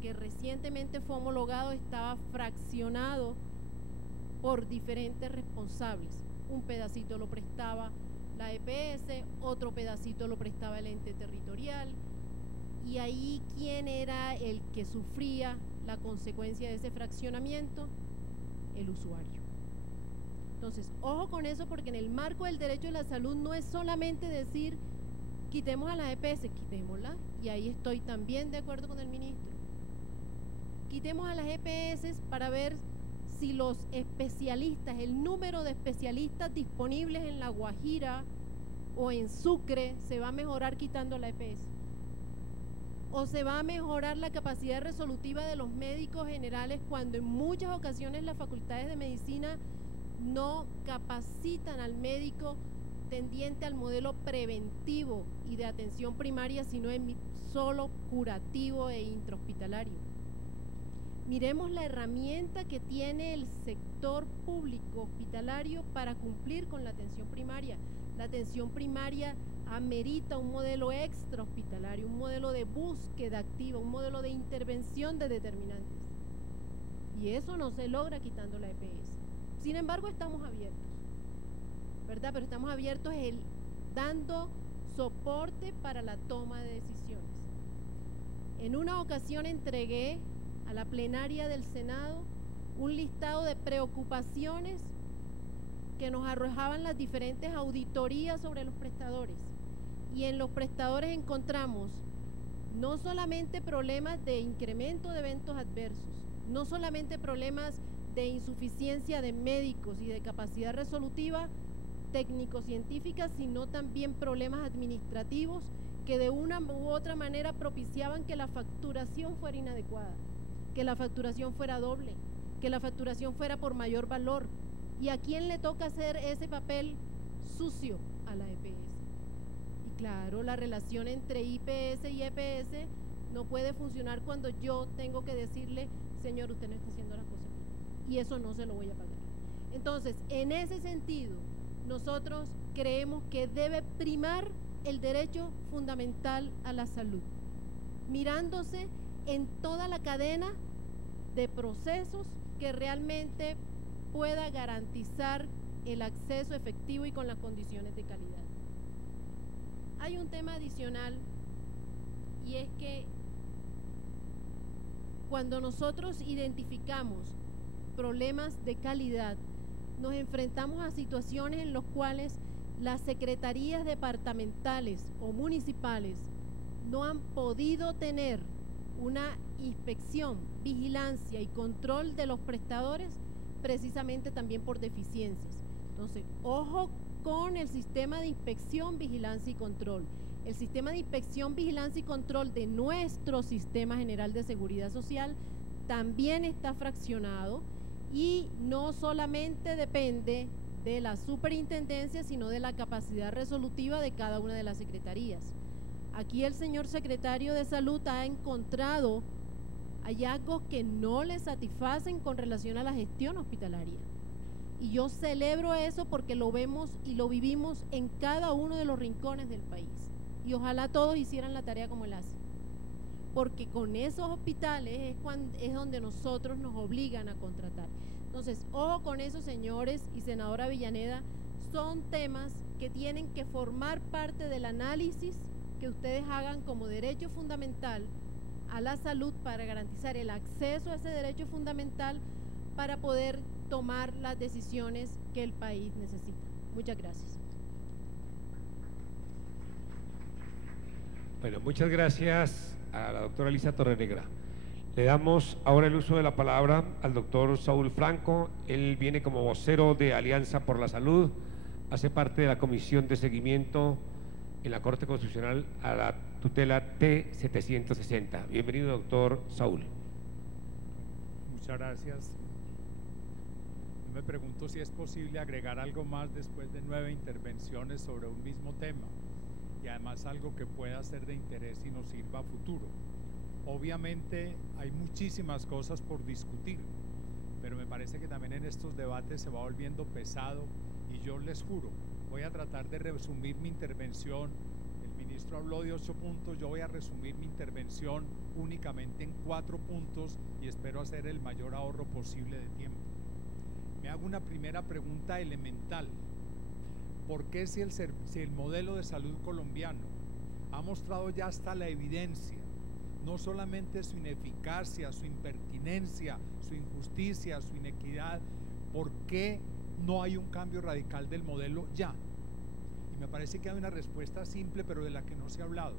que recientemente fue homologado estaba fraccionado por diferentes responsables. Un pedacito lo prestaba la EPS, otro pedacito lo prestaba el ente territorial, y ahí ¿quién era el que sufría la consecuencia de ese fraccionamiento? El usuario. Entonces, ojo con eso, porque en el marco del derecho a la salud no es solamente decir quitemos a la EPS, quitémosla, y ahí estoy también de acuerdo con el ministro. Quitemos a las EPS para ver si los especialistas, el número de especialistas disponibles en La Guajira o en Sucre se va a mejorar quitando la EPS, o se va a mejorar la capacidad resolutiva de los médicos generales, cuando en muchas ocasiones las facultades de medicina no capacitan al médico tendiente al modelo preventivo y de atención primaria, sino en solo curativo e intrahospitalario. Miremos la herramienta que tiene el sector público hospitalario para cumplir con la atención primaria. La atención primaria amerita un modelo extrahospitalario, un modelo de búsqueda activa, un modelo de intervención de determinantes. Y eso no se logra quitando la EPS. Sin embargo, estamos abiertos, ¿verdad? Pero estamos abiertos dando soporte para la toma de decisiones. En una ocasión entregué a la plenaria del Senado un listado de preocupaciones que nos arrojaban las diferentes auditorías sobre los prestadores, y en los prestadores encontramos no solamente problemas de incremento de eventos adversos, no solamente problemas de insuficiencia de médicos y de capacidad resolutiva técnico-científica, sino también problemas administrativos que de una u otra manera propiciaban que la facturación fuera inadecuada, que la facturación fuera doble, que la facturación fuera por mayor valor. ¿Y a quién le toca hacer ese papel sucio? A la EPS. Y claro, la relación entre IPS y EPS no puede funcionar cuando yo tengo que decirle, señor, usted no está haciendo las cosas bien, y eso no se lo voy a pagar. Entonces, en ese sentido, nosotros creemos que debe primar el derecho fundamental a la salud, mirándose en toda la cadena de procesos que realmente pueda garantizar el acceso efectivo y con las condiciones de calidad. Hay un tema adicional, y es que cuando nosotros identificamos problemas de calidad, nos enfrentamos a situaciones en las cuales las secretarías departamentales o municipales no han podido tener una inspección, vigilancia y control de los prestadores, precisamente también por deficiencias. Entonces, ojo con el sistema de inspección, vigilancia y control. El sistema de inspección, vigilancia y control de nuestro Sistema General de Seguridad Social también está fraccionado, y no solamente depende de la superintendencia, sino de la capacidad resolutiva de cada una de las secretarías. Aquí el señor secretario de Salud ha encontrado hallazgos que no le satisfacen con relación a la gestión hospitalaria. Y yo celebro eso porque lo vemos y lo vivimos en cada uno de los rincones del país. Y ojalá todos hicieran la tarea como él hace. Porque con esos hospitales es donde nosotros nos obligan a contratar. Entonces, ojo con eso, señores, y senadora Avellaneda, son temas que tienen que formar parte del análisis que ustedes hagan como derecho fundamental a la salud, para garantizar el acceso a ese derecho fundamental, para poder tomar las decisiones que el país necesita. Muchas gracias. Bueno, muchas gracias a la doctora Elisa Torrenegra. Le damos ahora el uso de la palabra al doctor Saúl Franco. Él viene como vocero de Alianza por la Salud, hace parte de la comisión de seguimiento en la Corte Constitucional a la tutela T-760. Bienvenido, doctor Saúl. Muchas gracias. Me pregunto si es posible agregar algo más después de 9 intervenciones sobre un mismo tema, y además algo que pueda ser de interés y nos sirva a futuro. Obviamente hay muchísimas cosas por discutir, pero me parece que también en estos debates se va volviendo pesado, y yo les juro, voy a tratar de resumir mi intervención. El ministro habló de 8 puntos, yo voy a resumir mi intervención únicamente en 4 puntos y espero hacer el mayor ahorro posible de tiempo. Me hago una primera pregunta elemental. ¿Por qué si el modelo de salud colombiano ha mostrado ya hasta la evidencia, no solamente su ineficacia, su impertinencia, su injusticia, su inequidad, por qué no hay un cambio radical del modelo ya? Y me parece que hay una respuesta simple, pero de la que no se ha hablado.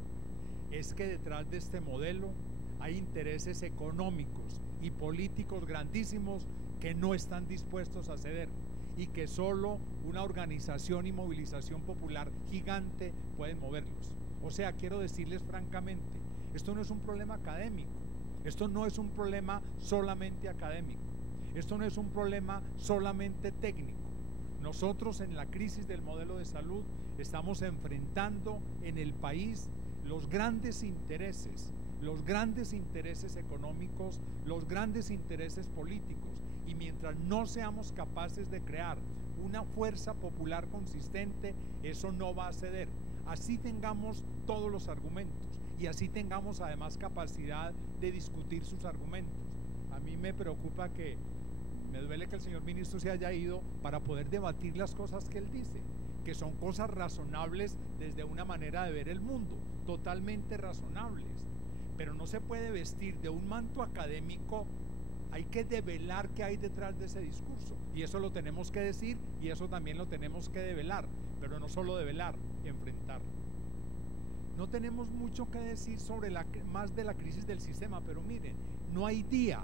Es que detrás de este modelo hay intereses económicos y políticos grandísimos que no están dispuestos a ceder y que solo una organización y movilización popular gigante pueden moverlos. O sea, quiero decirles francamente, esto no es un problema académico, esto no es un problema solamente académico, esto no es un problema solamente técnico. Nosotros en la crisis del modelo de salud estamos enfrentando en el país los grandes intereses económicos, los grandes intereses políticos, y mientras no seamos capaces de crear una fuerza popular consistente, eso no va a ceder. Así tengamos todos los argumentos y así tengamos además capacidad de discutir sus argumentos. A mí me preocupa me duele que el señor ministro se haya ido para poder debatir las cosas que él dice, que son cosas razonables desde una manera de ver el mundo, totalmente razonables, pero no se puede vestir de un manto académico. Hay que develar qué hay detrás de ese discurso, y eso lo tenemos que decir y eso también lo tenemos que develar, pero no solo develar, enfrentar. No tenemos mucho que decir sobre más de la crisis del sistema, pero miren, no hay día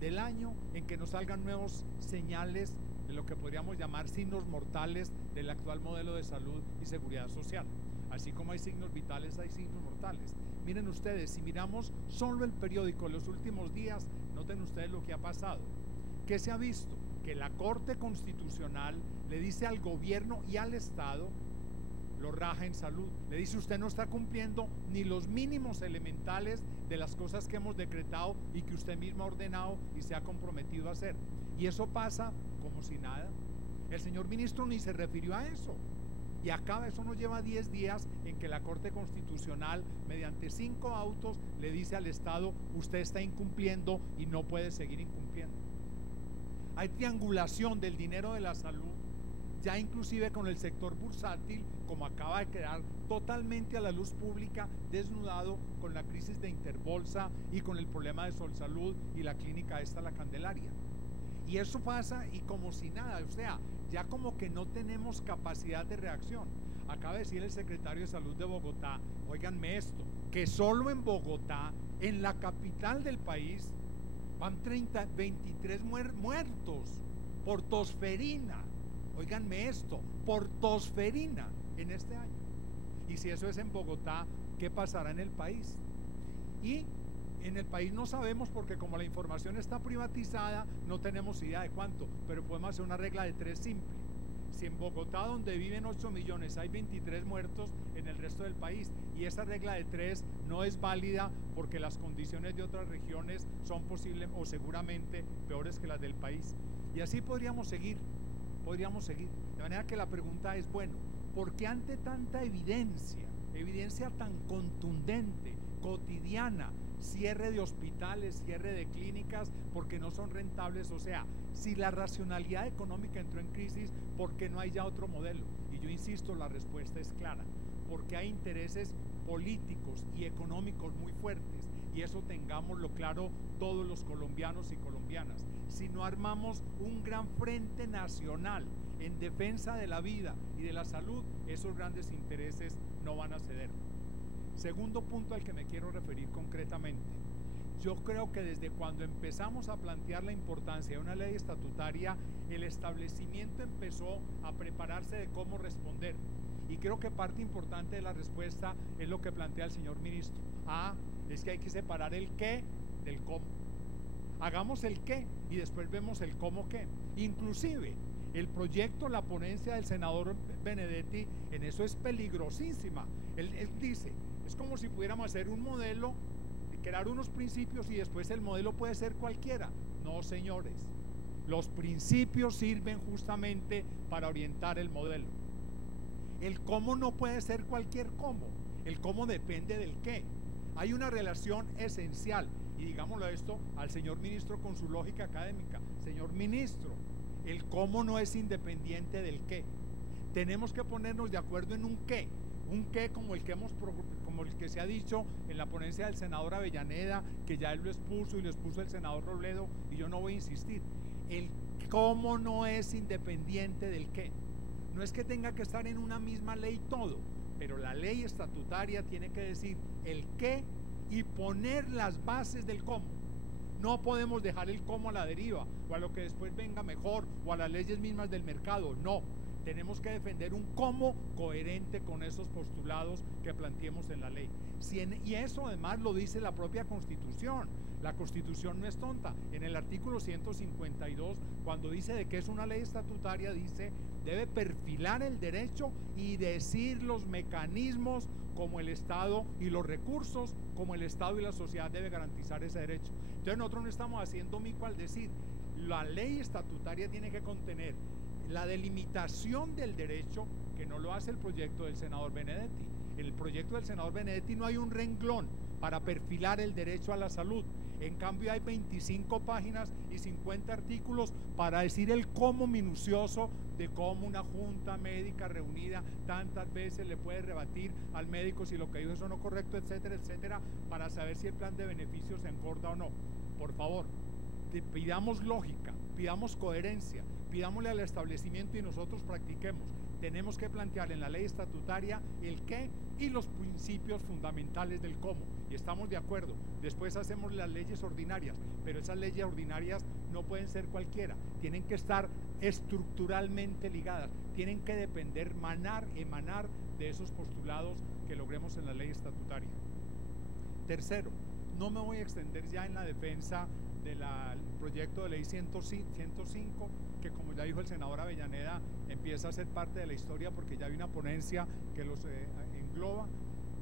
del año en que nos salgan nuevos señales de lo que podríamos llamar signos mortales del actual modelo de salud y seguridad social. Así como hay signos vitales, hay signos mortales. Miren ustedes, si miramos solo el periódico en los últimos días, noten ustedes lo que ha pasado. ¿Qué se ha visto? Que la Corte Constitucional le dice al gobierno y al Estado, lo raja en salud, le dice: usted no está cumpliendo ni los mínimos elementales de las cosas que hemos decretado y que usted mismo ha ordenado y se ha comprometido a hacer. Y eso pasa como si nada. El señor ministro ni se refirió a eso. Y acaba, eso nos lleva 10 días en que la Corte Constitucional, mediante 5 autos, le dice al Estado: usted está incumpliendo y no puede seguir incumpliendo. Hay triangulación del dinero de la salud, ya inclusive con el sector bursátil, como acaba de quedar totalmente a la luz pública, desnudado con la crisis de Interbolsa y con el problema de Solsalud y la clínica esta, la Candelaria. Y eso pasa y como si nada, o sea, ya como que no tenemos capacidad de reacción. Acaba de decir el secretario de Salud de Bogotá, óiganme esto, que solo en Bogotá, en la capital del país, van 23 muertos por tosferina. Óiganme esto, por tosferina en este año. Y si eso es en Bogotá, ¿qué pasará en el país? Y en el país no sabemos, porque como la información está privatizada, no tenemos idea de cuánto, pero podemos hacer una regla de 3 simple. Si en Bogotá, donde viven 8 millones, hay 23 muertos, en el resto del país, y esa regla de 3 no es válida porque las condiciones de otras regiones son posibles o seguramente peores que las del país. Y así podríamos seguir. De manera que la pregunta es, bueno, ¿por qué ante tanta evidencia tan contundente, cotidiana, cierre de hospitales, cierre de clínicas porque no son rentables? O sea, si la racionalidad económica entró en crisis, ¿por qué no hay ya otro modelo? Y yo insisto, la respuesta es clara, porque hay intereses políticos y económicos muy fuertes, y eso tengámoslo claro todos los colombianos y colombianas. Si no armamos un gran frente nacional en defensa de la vida y de la salud, esos grandes intereses no van a ceder. Segundo punto al que me quiero referir concretamente. Yo creo que desde cuando empezamos a plantear la importancia de una ley estatutaria, el establecimiento empezó a prepararse de cómo responder. Y creo que parte importante de la respuesta es lo que plantea el señor ministro. Es que hay que separar el qué del cómo. Hagamos el qué y después vemos el cómo qué. Inclusive el proyecto, la ponencia del senador Benedetti en eso es peligrosísima. Él dice, es como si pudiéramos hacer un modelo, crear unos principios y después el modelo puede ser cualquiera. No, señores, los principios sirven justamente para orientar el modelo. El cómo no puede ser cualquier cómo. El cómo depende del qué. Hay una relación esencial, y digámoslo esto al señor ministro con su lógica académica. Señor ministro, el cómo no es independiente del qué. Tenemos que ponernos de acuerdo en un qué como el que se ha dicho en la ponencia del senador Avellaneda, que ya él lo expuso y lo expuso el senador Robledo, y yo no voy a insistir. El cómo no es independiente del qué. No es que tenga que estar en una misma ley todo, pero la ley estatutaria tiene que decir el qué y poner las bases del cómo. No podemos dejar el cómo a la deriva, o a lo que después venga mejor, o a las leyes mismas del mercado. No, tenemos que defender un cómo coherente con esos postulados que planteemos en la ley. Y eso además lo dice la propia Constitución. La Constitución no es tonta. En el artículo 152, cuando dice de que es una ley estatutaria, dice: debe perfilar el derecho y decir los mecanismos como el Estado y los recursos como el Estado y la sociedad debe garantizar ese derecho. Entonces nosotros no estamos haciendo mico al decir, la ley estatutaria tiene que contener la delimitación del derecho, que no lo hace el proyecto del senador Benedetti. En el proyecto del senador Benedetti no hay un renglón para perfilar el derecho a la salud. En cambio hay 25 páginas y 50 artículos para decir el cómo minucioso de cómo una junta médica reunida tantas veces le puede rebatir al médico si lo que dijo es o no correcto, etcétera, etcétera, para saber si el plan de beneficios se engorda o no. Por favor, pidamos lógica, pidamos coherencia, pidámosle al establecimiento y nosotros practiquemos. Tenemos que plantear en la ley estatutaria el qué y los principios fundamentales del cómo, y estamos de acuerdo. Después hacemos las leyes ordinarias, pero esas leyes ordinarias no pueden ser cualquiera, tienen que estar estructuralmente ligadas, tienen que depender, emanar de esos postulados que logremos en la ley estatutaria. Tercero, no me voy a extender ya en la defensa del proyecto de ley 105, que como ya dijo el senador Avellaneda, empieza a ser parte de la historia porque ya hay una ponencia que los engloba,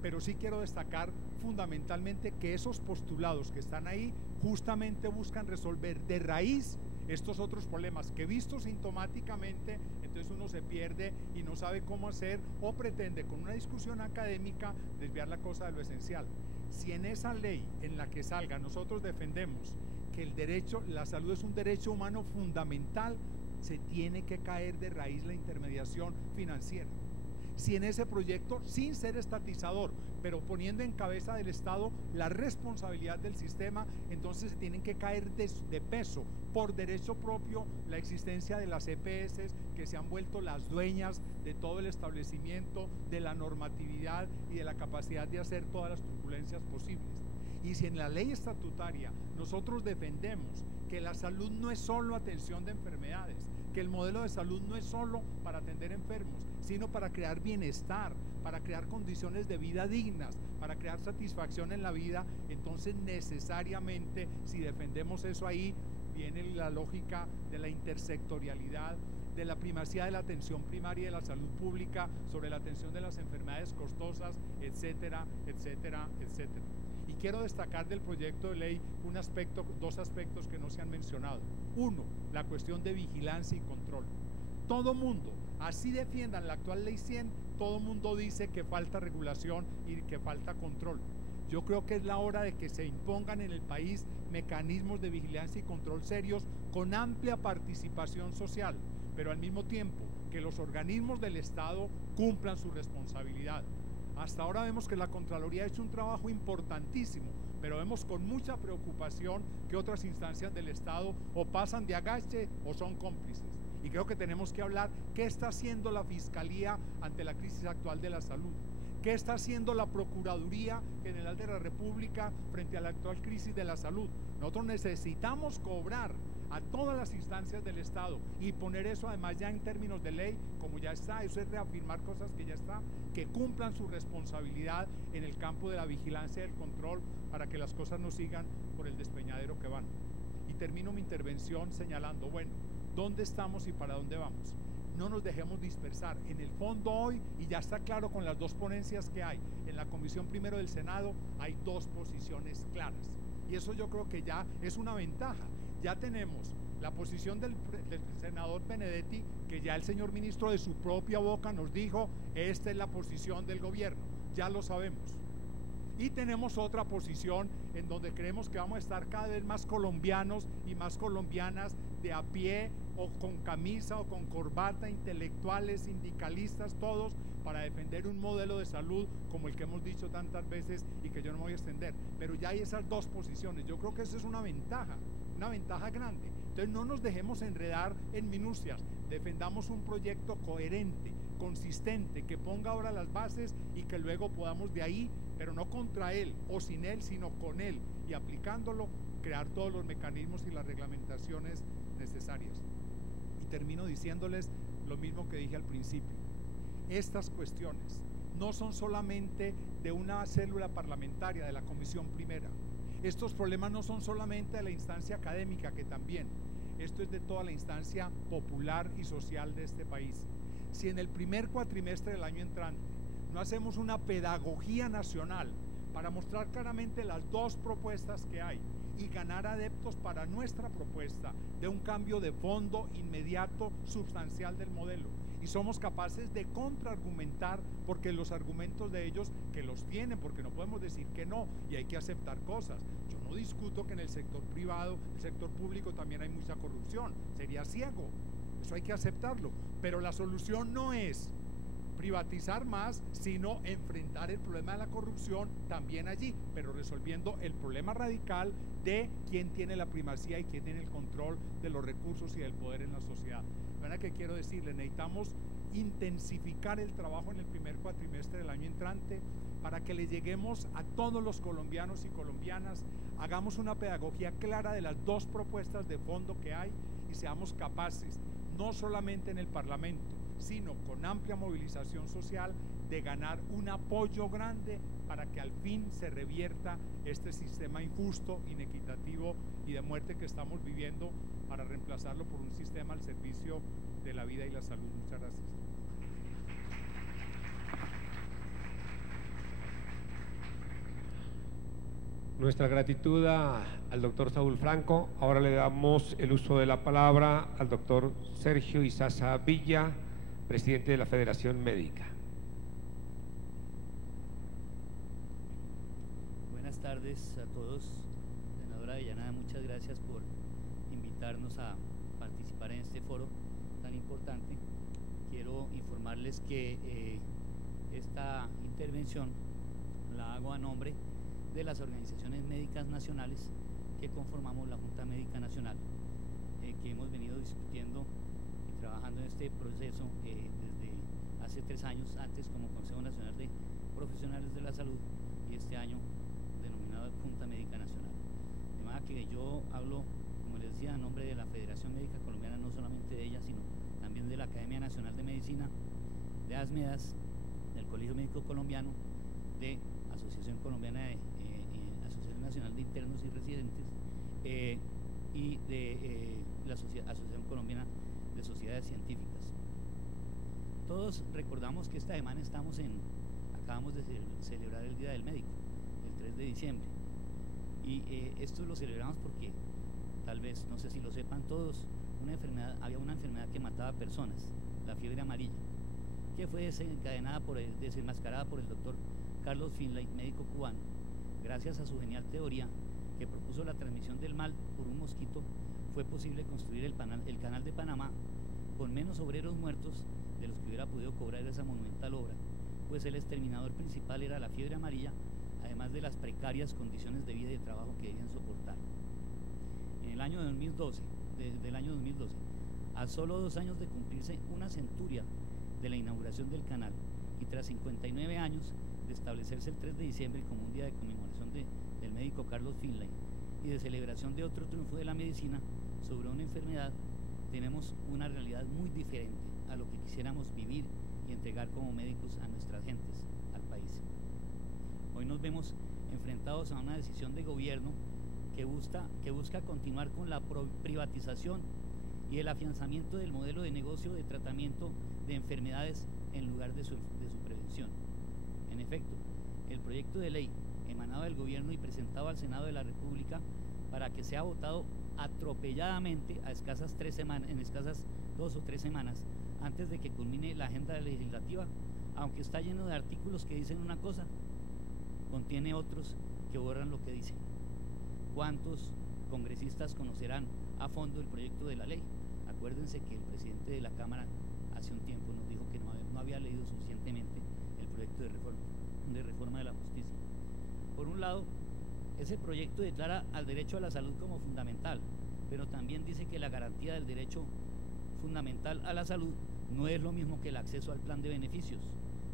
pero sí quiero destacar fundamentalmente que esos postulados que están ahí justamente buscan resolver de raíz estos otros problemas que, vistos sintomáticamente, entonces uno se pierde y no sabe cómo hacer, o pretende con una discusión académica desviar la cosa de lo esencial. Si en esa ley en la que salga nosotros defendemos que el derecho, la salud es un derecho humano fundamental, se tiene que caer de raíz la intermediación financiera. Si en ese proyecto, sin ser estatizador, pero poniendo en cabeza del Estado la responsabilidad del sistema, entonces se tienen que caer de peso por derecho propio la existencia de las EPS, que se han vuelto las dueñas de todo el establecimiento, de la normatividad y de la capacidad de hacer todas las turbulencias posibles. Y si en la ley estatutaria nosotros defendemos que la salud no es solo atención de enfermedades, que el modelo de salud no es solo para atender enfermos, sino para crear bienestar, para crear condiciones de vida dignas, para crear satisfacción en la vida, entonces necesariamente, si defendemos eso ahí, viene la lógica de la intersectorialidad, de la primacía de la atención primaria y de la salud pública sobre la atención de las enfermedades costosas, etcétera, etcétera, etcétera. Y quiero destacar del proyecto de ley dos aspectos que no se han mencionado. Uno, la cuestión de vigilancia y control. Todo mundo, así defiendan la actual ley 100, todo mundo dice que falta regulación y que falta control. Yo creo que es la hora de que se impongan en el país mecanismos de vigilancia y control serios con amplia participación social, pero al mismo tiempo que los organismos del Estado cumplan su responsabilidad. Hasta ahora vemos que la Contraloría ha hecho un trabajo importantísimo, pero vemos con mucha preocupación que otras instancias del Estado o pasan de agache o son cómplices. Y creo que tenemos que hablar qué está haciendo la Fiscalía ante la crisis actual de la salud, qué está haciendo la Procuraduría General de la República frente a la actual crisis de la salud. Nosotros necesitamos cobrar a todas las instancias del Estado y poner eso además ya en términos de ley, como ya está. Eso es reafirmar cosas que ya está, que cumplan su responsabilidad en el campo de la vigilancia y el control para que las cosas no sigan por el despeñadero que van. Y termino mi intervención señalando, bueno, ¿dónde estamos y para dónde vamos? No nos dejemos dispersar. En el fondo hoy, y ya está claro con las dos ponencias que hay, en la Comisión Primero del Senado hay dos posiciones claras. Y eso yo creo que ya es una ventaja. Ya tenemos la posición del senador Benedetti, que ya el señor ministro de su propia boca nos dijo, esta es la posición del gobierno. ya lo sabemos. Y tenemos otra posición en donde creemos que vamos a estar cada vez más colombianos y más colombianas de a pie o con camisa o con corbata, intelectuales, sindicalistas, todos, para defender un modelo de salud como el que hemos dicho tantas veces y que yo no me voy a extender. Pero ya hay esas dos posiciones. Yo creo que eso es una ventaja grande. Entonces no nos dejemos enredar en minucias, defendamos un proyecto coherente, consistente, que ponga ahora las bases y que luego podamos de ahí, pero no contra él o sin él, sino con él, y aplicándolo, crear todos los mecanismos y las reglamentaciones necesarias. Y termino diciéndoles lo mismo que dije al principio. Estas cuestiones no son solamente de una célula parlamentaria, de la Comisión Primera. Estos problemas no son solamente de la instancia académica, que también. Esto es de toda la instancia popular y social de este país. Si en el primer cuatrimestre del año entrante no hacemos una pedagogía nacional para mostrar claramente las dos propuestas que hay y ganar adeptos para nuestra propuesta de un cambio de fondo inmediato, sustancial del modelo, y somos capaces de contraargumentar, porque los argumentos de ellos, que los tienen, porque no podemos decir que no, y hay que aceptar cosas. Yo no discuto que en el sector privado, el sector público también hay mucha corrupción, sería ciego, eso hay que aceptarlo, pero la solución no es privatizar más, sino enfrentar el problema de la corrupción también allí, pero resolviendo el problema radical de quién tiene la primacía y quién tiene el control de los recursos y del poder en la sociedad. ¿Verdad que quiero decirle? Necesitamos intensificar el trabajo en el primer cuatrimestre del año entrante para que le lleguemos a todos los colombianos y colombianas, hagamos una pedagogía clara de las dos propuestas de fondo que hay y seamos capaces, no solamente en el Parlamento, sino con amplia movilización social, de ganar un apoyo grande para que al fin se revierta este sistema injusto, inequitativo y de muerte que estamos viviendo, para reemplazarlo por un sistema al servicio de la vida y la salud. Muchas gracias. Nuestra gratitud al doctor Saúl Franco. Ahora le damos el uso de la palabra al doctor Sergio Izaza Villa, presidente de la Federación Médica. Buenas tardes a todos. Senadora Avellaneda, muchas gracias por invitarnos a participar en este foro tan importante. Quiero informarles que esta intervención la hago a nombre de las organizaciones médicas nacionales que conformamos la Junta Médica Nacional, que hemos venido discutiendo y trabajando en este proceso desde hace 3 años, antes como Consejo Nacional de Profesionales de la Salud y este año denominado Junta Médica Nacional. De manera que yo hablo, como les decía, a nombre de la Federación Médica Colombiana, no solamente de ella, sino también de la Academia Nacional de Medicina, de ASMEDAS, del Colegio Médico Colombiano, de Asociación Colombiana de Asociación Nacional de Internos y Residentes y de la Asociación Colombiana de Sociedades Científicas. Todos recordamos que esta semana acabamos de celebrar el Día del Médico, el 3 de diciembre, y esto lo celebramos porque, tal vez, no sé si lo sepan todos, había una enfermedad que mataba personas, la fiebre amarilla, que fue desenmascarada por el doctor Carlos Finlay, médico cubano. Gracias a su genial teoría que propuso la transmisión del mal por un mosquito, fue posible construir el canal de Panamá con menos obreros muertos de los que hubiera podido cobrar esa monumental obra, pues el exterminador principal era la fiebre amarilla, además de las precarias condiciones de vida y de trabajo que debían soportar. En el año 2012, desde el año 2012, a solo 2 años de cumplirse una centuria de la inauguración del canal y tras 59 años de establecerse el 3 de diciembre como un día de conmemoración del médico Carlos Finlay y de celebración de otro triunfo de la medicina sobre una enfermedad, tenemos una realidad muy diferente a lo que quisiéramos vivir y entregar como médicos a nuestras gentes, al país. Hoy nos vemos enfrentados a una decisión de gobierno que busca continuar con la privatización y el afianzamiento del modelo de negocio de tratamiento de enfermedades en lugar de su prevención. En efecto, el proyecto de ley emanado del gobierno y presentado al Senado de la República para que sea votado atropelladamente en escasas 2 o 3 semanas antes de que culmine la agenda legislativa, aunque está lleno de artículos que dicen una cosa, contiene otros que borran lo que dicen. ¿Cuántos congresistas conocerán a fondo el proyecto de la ley? Acuérdense que el presidente de la Cámara hace un tiempo nos dijo que no había leído suficientemente el proyecto de reforma de la justicia. Por un lado, ese proyecto declara al derecho a la salud como fundamental, pero también dice que la garantía del derecho fundamental a la salud no es lo mismo que el acceso al plan de beneficios,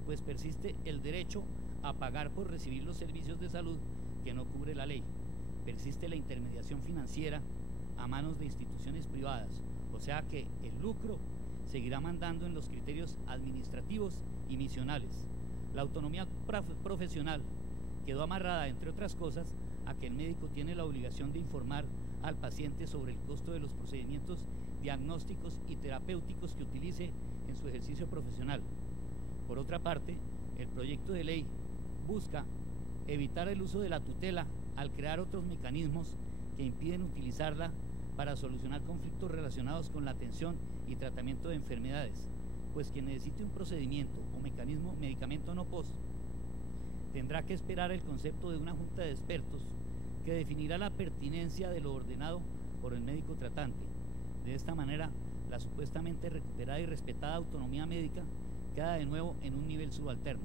pues persiste el derecho a pagar por recibir los servicios de salud que no cubre la ley. Persiste la intermediación financiera a manos de instituciones privadas, o sea que el lucro seguirá mandando en los criterios administrativos y misionales. La autonomía profesional quedó amarrada, entre otras cosas, a que el médico tiene la obligación de informar al paciente sobre el costo de los procedimientos diagnósticos y terapéuticos que utilice en su ejercicio profesional. Por otra parte, el proyecto de ley busca evitar el uso de la tutela al crear otros mecanismos que impiden utilizarla para solucionar conflictos relacionados con la atención y tratamiento de enfermedades, pues quien necesite un procedimiento o medicamento no POS tendrá que esperar el concepto de una junta de expertos que definirá la pertinencia de lo ordenado por el médico tratante. De esta manera, la supuestamente recuperada y respetada autonomía médica queda de nuevo en un nivel subalterno.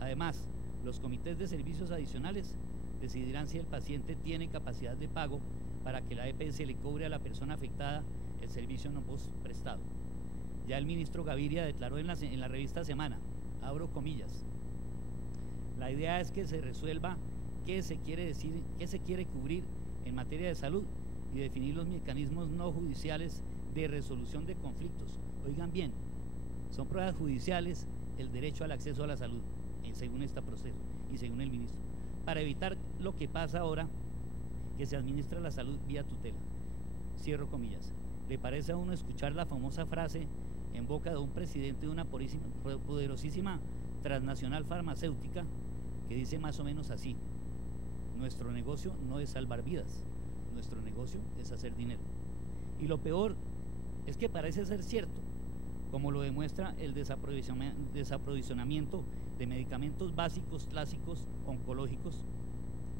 Además, los comités de servicios adicionales decidirán si el paciente tiene capacidad de pago para que la EPS le cobre a la persona afectada el servicio no POS prestado. Ya el ministro Gaviria declaró en la revista Semana, abro comillas, la idea es que se resuelva qué se quiere decir, qué se quiere cubrir en materia de salud y definir los mecanismos no judiciales de resolución de conflictos. Oigan bien, son pruebas judiciales el derecho al acceso a la salud, según este proceso y según el ministro, para evitar lo que pasa ahora, que se administra la salud vía tutela. Cierro comillas. ¿Le parece a uno escuchar la famosa frase en boca de un presidente de una poderosísima transnacional farmacéutica que dice más o menos así: nuestro negocio no es salvar vidas, nuestro negocio es hacer dinero? Y lo peor es que parece ser cierto, como lo demuestra el desaprovisionamiento de medicamentos básicos clásicos oncológicos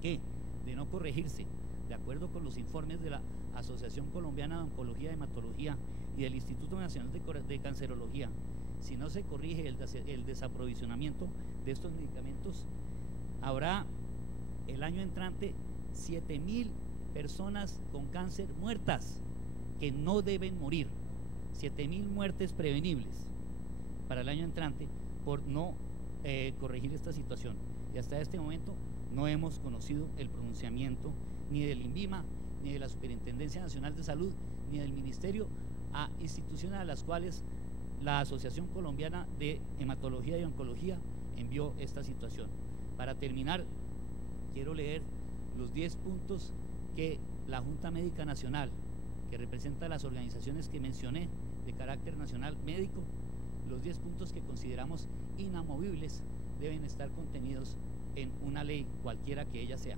que, de no corregirse, de acuerdo con los informes de la Asociación Colombiana de Oncología y Hematología y del Instituto Nacional de Cancerología, si no se corrige el desaprovisionamiento de estos medicamentos, habrá el año entrante 7.000 personas con cáncer muertas que no deben morir, 7.000 muertes prevenibles para el año entrante por no corregir esta situación. Y hasta este momento no hemos conocido el pronunciamiento ni del INVIMA, ni de la Superintendencia Nacional de Salud, ni del Ministerio, a instituciones a las cuales la Asociación Colombiana de Hematología y Oncología envió esta situación. Para terminar, quiero leer los 10 puntos que la Junta Médica Nacional, que representa las organizaciones que mencioné de carácter nacional médico, los 10 puntos que consideramos inamovibles deben estar contenidos en una ley, cualquiera que ella sea.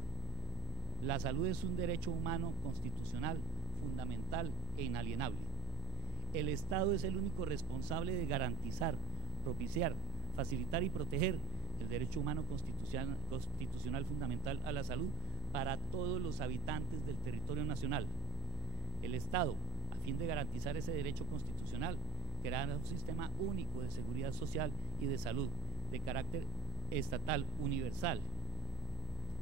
La salud es un derecho humano constitucional, fundamental e inalienable. El Estado es el único responsable de garantizar, propiciar, facilitar y proteger el derecho humano constitucional fundamental a la salud para todos los habitantes del territorio nacional. El Estado, a fin de garantizar ese derecho constitucional, creará un sistema único de seguridad social y de salud de carácter estatal universal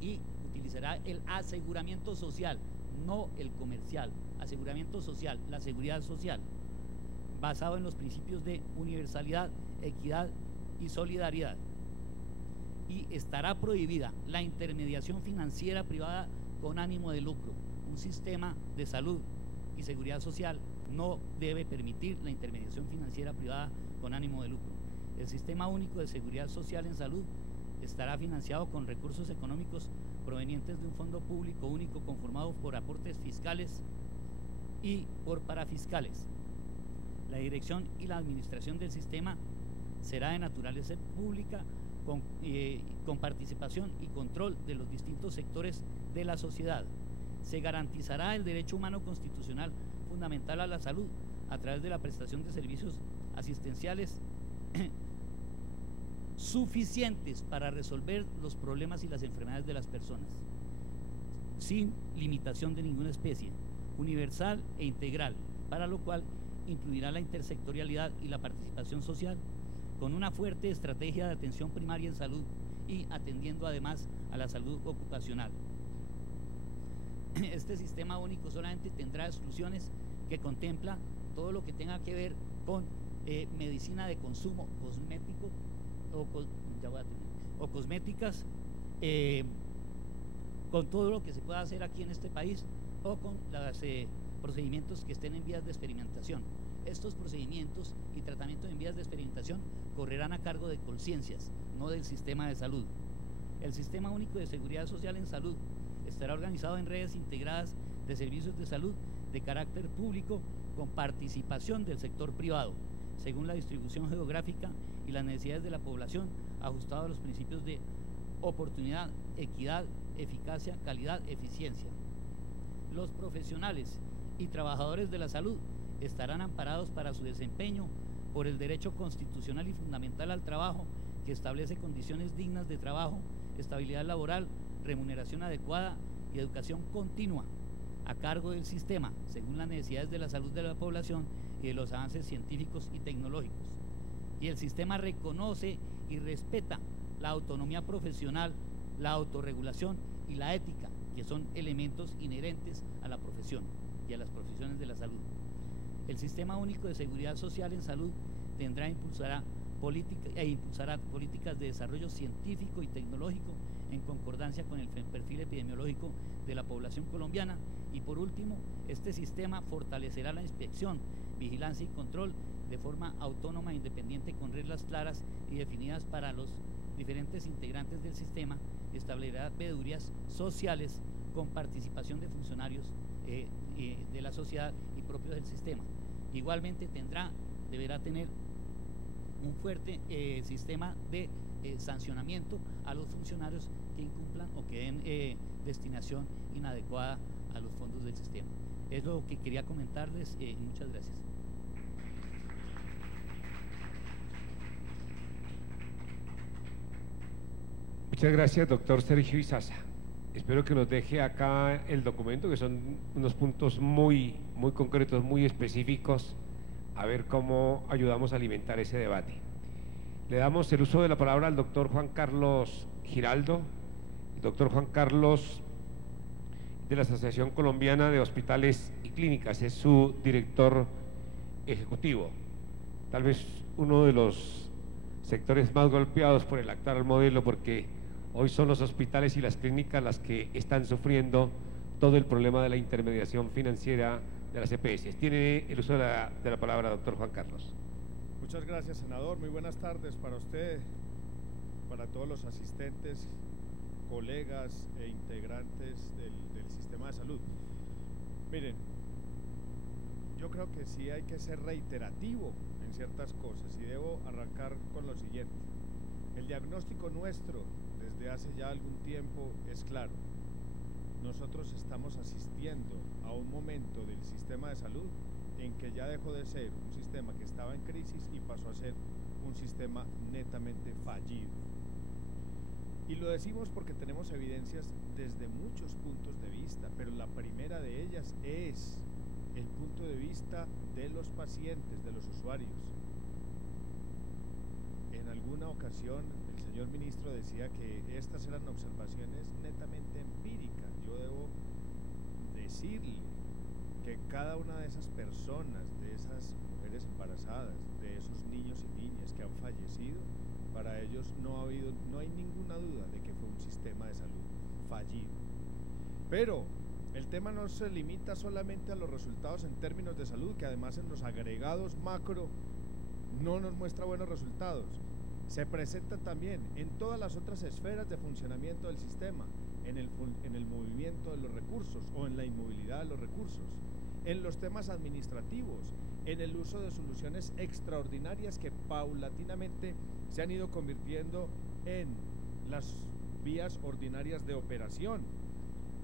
y utilizará el aseguramiento social, no el comercial, aseguramiento social, la seguridad social, basado en los principios de universalidad, equidad y solidaridad. Y estará prohibida la intermediación financiera privada con ánimo de lucro. Un sistema de salud y seguridad social no debe permitir la intermediación financiera privada con ánimo de lucro. El Sistema Único de Seguridad Social en Salud estará financiado con recursos económicos provenientes de un fondo público único conformado por aportes fiscales y por parafiscales. La dirección y la administración del sistema será de naturaleza pública con participación y control de los distintos sectores de la sociedad. Se garantizará el derecho humano constitucional fundamental a la salud a través de la prestación de servicios asistenciales suficientes para resolver los problemas y las enfermedades de las personas, sin limitación de ninguna especie, universal e integral, para lo cual incluirá la intersectorialidad y la participación social, con una fuerte estrategia de atención primaria en salud y atendiendo además a la salud ocupacional. Este sistema único solamente tendrá exclusiones que contempla todo lo que tenga que ver con medicina de consumo, cosmético o cosméticas, con todo lo que se pueda hacer aquí en este país o con los procedimientos que estén en vías de experimentación. Estos procedimientos y tratamientos en vías de experimentación correrán a cargo de Colciencias, no del sistema de salud. El Sistema Único de Seguridad Social en Salud estará organizado en redes integradas de servicios de salud de carácter público con participación del sector privado, según la distribución geográfica y las necesidades de la población, ajustado a los principios de oportunidad, equidad, eficacia, calidad, eficiencia. Los profesionales y trabajadores de la salud estarán amparados para su desempeño por el derecho constitucional y fundamental al trabajo, que establece condiciones dignas de trabajo, estabilidad laboral, remuneración adecuada y educación continua, a cargo del sistema, según las necesidades de la salud de la población y de los avances científicos y tecnológicos. Y el sistema reconoce y respeta la autonomía profesional, la autorregulación y la ética, que son elementos inherentes a la profesión y a las profesiones de la salud. El Sistema Único de Seguridad Social en Salud tendrá e impulsará políticas de desarrollo científico y tecnológico en concordancia con el perfil epidemiológico de la población colombiana. Y por último, este sistema fortalecerá la inspección, vigilancia y control de forma autónoma e independiente, con reglas claras y definidas para los diferentes integrantes del sistema. Establecerá veedurías sociales con participación de funcionarios de la sociedad y propios del sistema. Igualmente deberá tener un fuerte sistema de sancionamiento a los funcionarios que incumplan o que den destinación inadecuada a los fondos del sistema. Es lo que quería comentarles. Muchas gracias. Muchas gracias, doctor Sergio Izaza. Espero que nos deje acá el documento, que son unos puntos muy concretos, muy específicos, a ver cómo ayudamos a alimentar ese debate. Le damos el uso de la palabra al doctor Juan Carlos Giraldo. El doctor Juan Carlos, de la Asociación Colombiana de Hospitales y Clínicas, es su director ejecutivo. Tal vez uno de los sectores más golpeados por el actual modelo, porque hoy son los hospitales y las clínicas las que están sufriendo todo el problema de la intermediación financiera de las EPS. Tiene el uso de la palabra, doctor Juan Carlos. Muchas gracias, senador. Muy buenas tardes para usted, para todos los asistentes, colegas e integrantes del sistema de salud. Miren, yo creo que sí hay que ser reiterativo en ciertas cosas y debo arrancar con lo siguiente. El diagnóstico nuestro desde hace ya algún tiempo es claro. Nosotros estamos asistiendo a un momento del sistema de salud en que ya dejó de ser un sistema que estaba en crisis y pasó a ser un sistema netamente fallido. Y lo decimos porque tenemos evidencias desde muchos puntos de vista, pero la primera de ellas es el punto de vista de los pacientes, de los usuarios. En alguna ocasión el señor ministro decía que estas eran observaciones netamente empíricas. Yo debo decirle que cada una de esas personas, de esas mujeres embarazadas, de esos niños y niñas que han fallecido, para ellos no hay ninguna duda de que fue un sistema de salud fallido. Pero el tema no se limita solamente a los resultados en términos de salud, que además en los agregados macro no nos muestra buenos resultados. Se presenta también en todas las otras esferas de funcionamiento del sistema, en el movimiento de los recursos o en la inmovilidad de los recursos, en los temas administrativos, en el uso de soluciones extraordinarias que paulatinamente se han ido convirtiendo en las vías ordinarias de operación,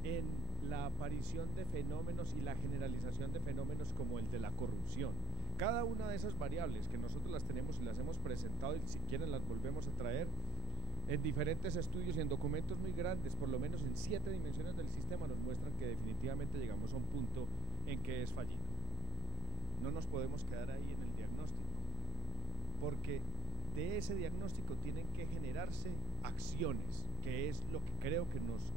en la aparición de fenómenos y la generalización de fenómenos como el de la corrupción. Cada una de esas variables que nosotros las tenemos y las hemos presentado, y si quieren las volvemos a traer, en diferentes estudios y en documentos muy grandes, por lo menos en 7 dimensiones del sistema, nos muestran que definitivamente llegamos a un punto en que es fallido. No nos podemos quedar ahí en el diagnóstico, porque de ese diagnóstico tienen que generarse acciones, que es lo que creo que nos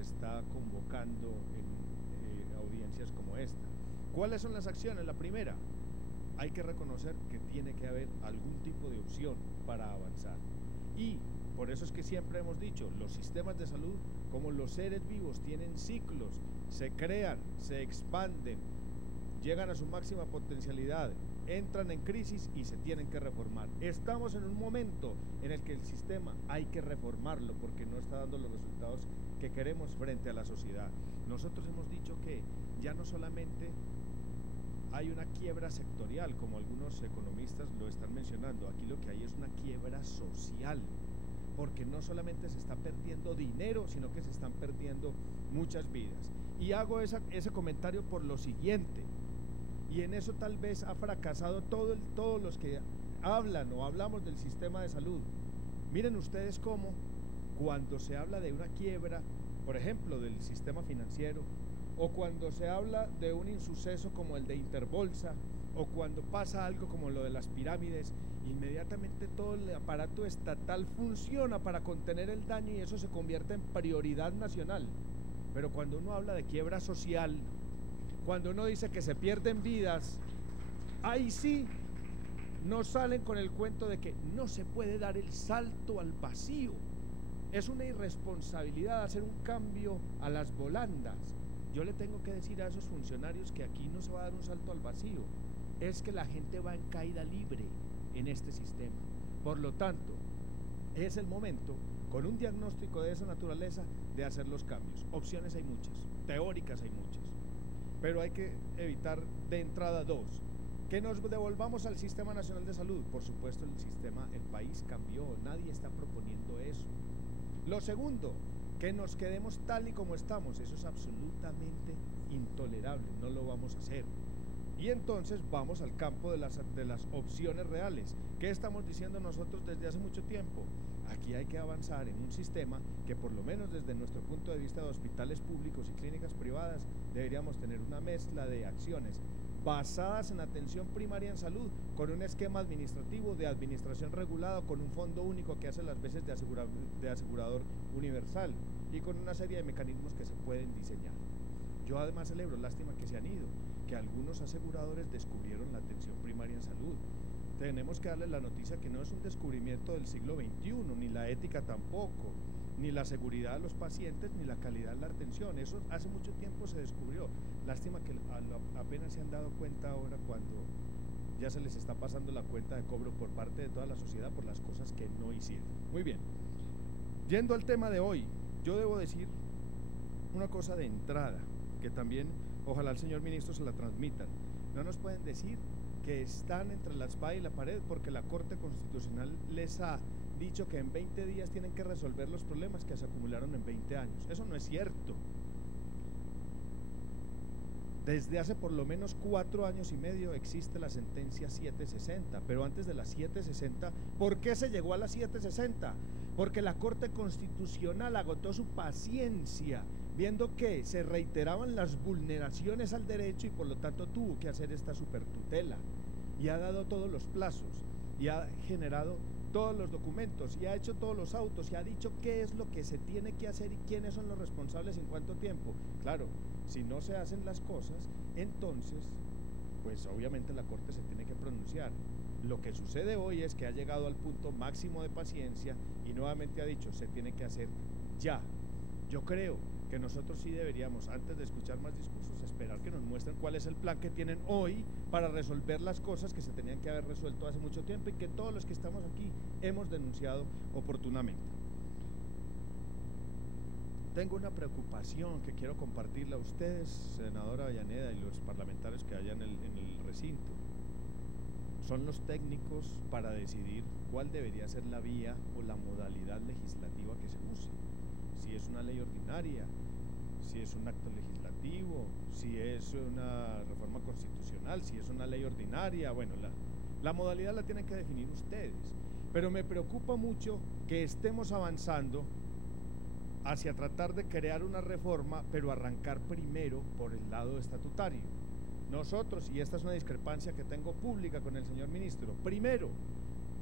está convocando en audiencias como esta. ¿Cuáles son las acciones? La primera, hay que reconocer que tiene que haber algún tipo de opción para avanzar. Y por eso es que siempre hemos dicho, los sistemas de salud, como los seres vivos, tienen ciclos, se crean, se expanden, llegan a su máxima potencialidad, entran en crisis y se tienen que reformar. Estamos en un momento en el que el sistema hay que reformarlo porque no está dando los resultados que queremos frente a la sociedad. Nosotros hemos dicho que ya no solamente hay una quiebra sectorial, como algunos economistas lo están mencionando, aquí lo que hay es una quiebra social, porque no solamente se está perdiendo dinero, sino que se están perdiendo muchas vidas. Y hago ese comentario por lo siguiente, y en eso tal vez ha fracasado todos los que hablan o hablamos del sistema de salud. Miren ustedes cómo cuando se habla de una quiebra, por ejemplo, del sistema financiero, o cuando se habla de un insuceso como el de Interbolsa, o cuando pasa algo como lo de las pirámides, inmediatamente todo el aparato estatal funciona para contener el daño y eso se convierte en prioridad nacional. Pero cuando uno habla de quiebra social, cuando uno dice que se pierden vidas, ahí sí nos salen con el cuento de que no se puede dar el salto al vacío. Es una irresponsabilidad hacer un cambio a las volandas. Yo le tengo que decir a esos funcionarios que aquí no se va a dar un salto al vacío, es que la gente va en caída libre en este sistema. Por lo tanto, es el momento, con un diagnóstico de esa naturaleza, de hacer los cambios. Opciones hay muchas, teóricas hay muchas, pero hay que evitar de entrada dos: que nos devolvamos al Sistema Nacional de Salud. Por supuesto, el país cambió, nadie está proponiendo eso. Lo segundo, que nos quedemos tal y como estamos, eso es absolutamente intolerable, no lo vamos a hacer. Y entonces vamos al campo de las opciones reales. ¿Qué estamos diciendo nosotros desde hace mucho tiempo? Aquí hay que avanzar en un sistema que, por lo menos desde nuestro punto de vista de hospitales públicos y clínicas privadas, deberíamos tener una mezcla de acciones basadas en atención primaria en salud, con un esquema administrativo de administración regulado, con un fondo único que hace las veces de asegurador universal y con una serie de mecanismos que se pueden diseñar. Yo además celebro, lástima que se han ido, que algunos aseguradores descubrieron la atención primaria en salud. Tenemos que darles la noticia que no es un descubrimiento del siglo XXI, ni la ética tampoco, ni la seguridad de los pacientes, ni la calidad de la atención. Eso hace mucho tiempo se descubrió. Lástima que apenas se han dado cuenta ahora, cuando ya se les está pasando la cuenta de cobro por parte de toda la sociedad por las cosas que no hicieron. Muy bien, yendo al tema de hoy, yo debo decir una cosa de entrada, que también ojalá el señor ministro se la transmitan. No nos pueden decir que están entre la espada y la pared porque la Corte Constitucional les ha dicho que en 20 días tienen que resolver los problemas que se acumularon en 20 años. Eso no es cierto. Desde hace por lo menos 4 años y medio existe la sentencia 760, pero antes de la 760, ¿por qué se llegó a la 760? Porque la Corte Constitucional agotó su paciencia, viendo que se reiteraban las vulneraciones al derecho y por lo tanto tuvo que hacer esta supertutela, y ha dado todos los plazos, y ha generado todos los documentos, y ha hecho todos los autos, y ha dicho qué es lo que se tiene que hacer y quiénes son los responsables en cuánto tiempo. Claro, si no se hacen las cosas, entonces, pues obviamente la Corte se tiene que pronunciar. Lo que sucede hoy es que ha llegado al punto máximo de paciencia y nuevamente ha dicho, se tiene que hacer ya. Yo creo que nosotros sí deberíamos, antes de escuchar más discursos, esperar que nos muestren cuál es el plan que tienen hoy para resolver las cosas que se tenían que haber resuelto hace mucho tiempo y que todos los que estamos aquí hemos denunciado oportunamente. Tengo una preocupación que quiero compartirla a ustedes, senadora Avellaneda, y los parlamentarios que hay en el recinto. Son los técnicos para decidir cuál debería ser la vía o la modalidad legislativa que se use. Si es una ley ordinaria, si es un acto legislativo, si es una reforma constitucional, si es una ley ordinaria. Bueno, la modalidad la tienen que definir ustedes, pero me preocupa mucho que estemos avanzando hacia tratar de crear una reforma, pero arrancar primero por el lado estatutario. Nosotros, y esta es una discrepancia que tengo pública con el señor ministro, primero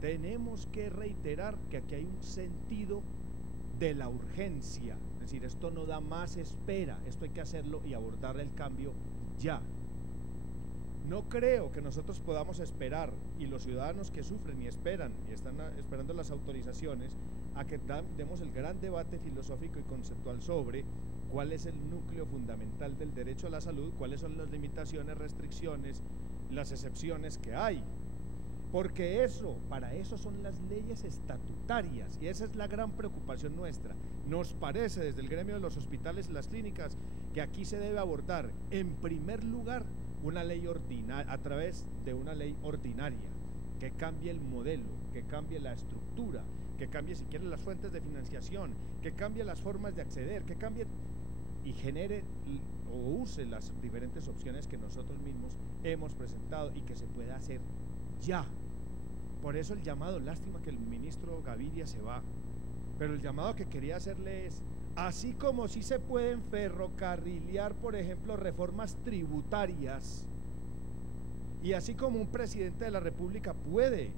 tenemos que reiterar que aquí hay un sentido de la urgencia, es decir, esto no da más espera, esto hay que hacerlo y abordar el cambio ya. No creo que nosotros podamos esperar, y los ciudadanos que sufren y esperan, y están esperando las autorizaciones, a que demos el gran debate filosófico y conceptual sobre cuál es el núcleo fundamental del derecho a la salud, cuáles son las limitaciones, restricciones, las excepciones que hay. Porque eso, para eso son las leyes estatutarias, y esa es la gran preocupación nuestra. Nos parece desde el gremio de los hospitales y las clínicas que aquí se debe abordar, en primer lugar, una ley ordinaria, a través de una ley ordinaria, que cambie el modelo, que cambie la estructura, que cambie si quieren las fuentes de financiación, que cambie las formas de acceder, que cambie y genere o use las diferentes opciones que nosotros mismos hemos presentado y que se pueda hacer ya. Por eso el llamado, lástima que el ministro Gaviria se va, pero el llamado que quería hacerle es, así como sí se pueden ferrocarrilear, por ejemplo, reformas tributarias, y así como un presidente de la República puede,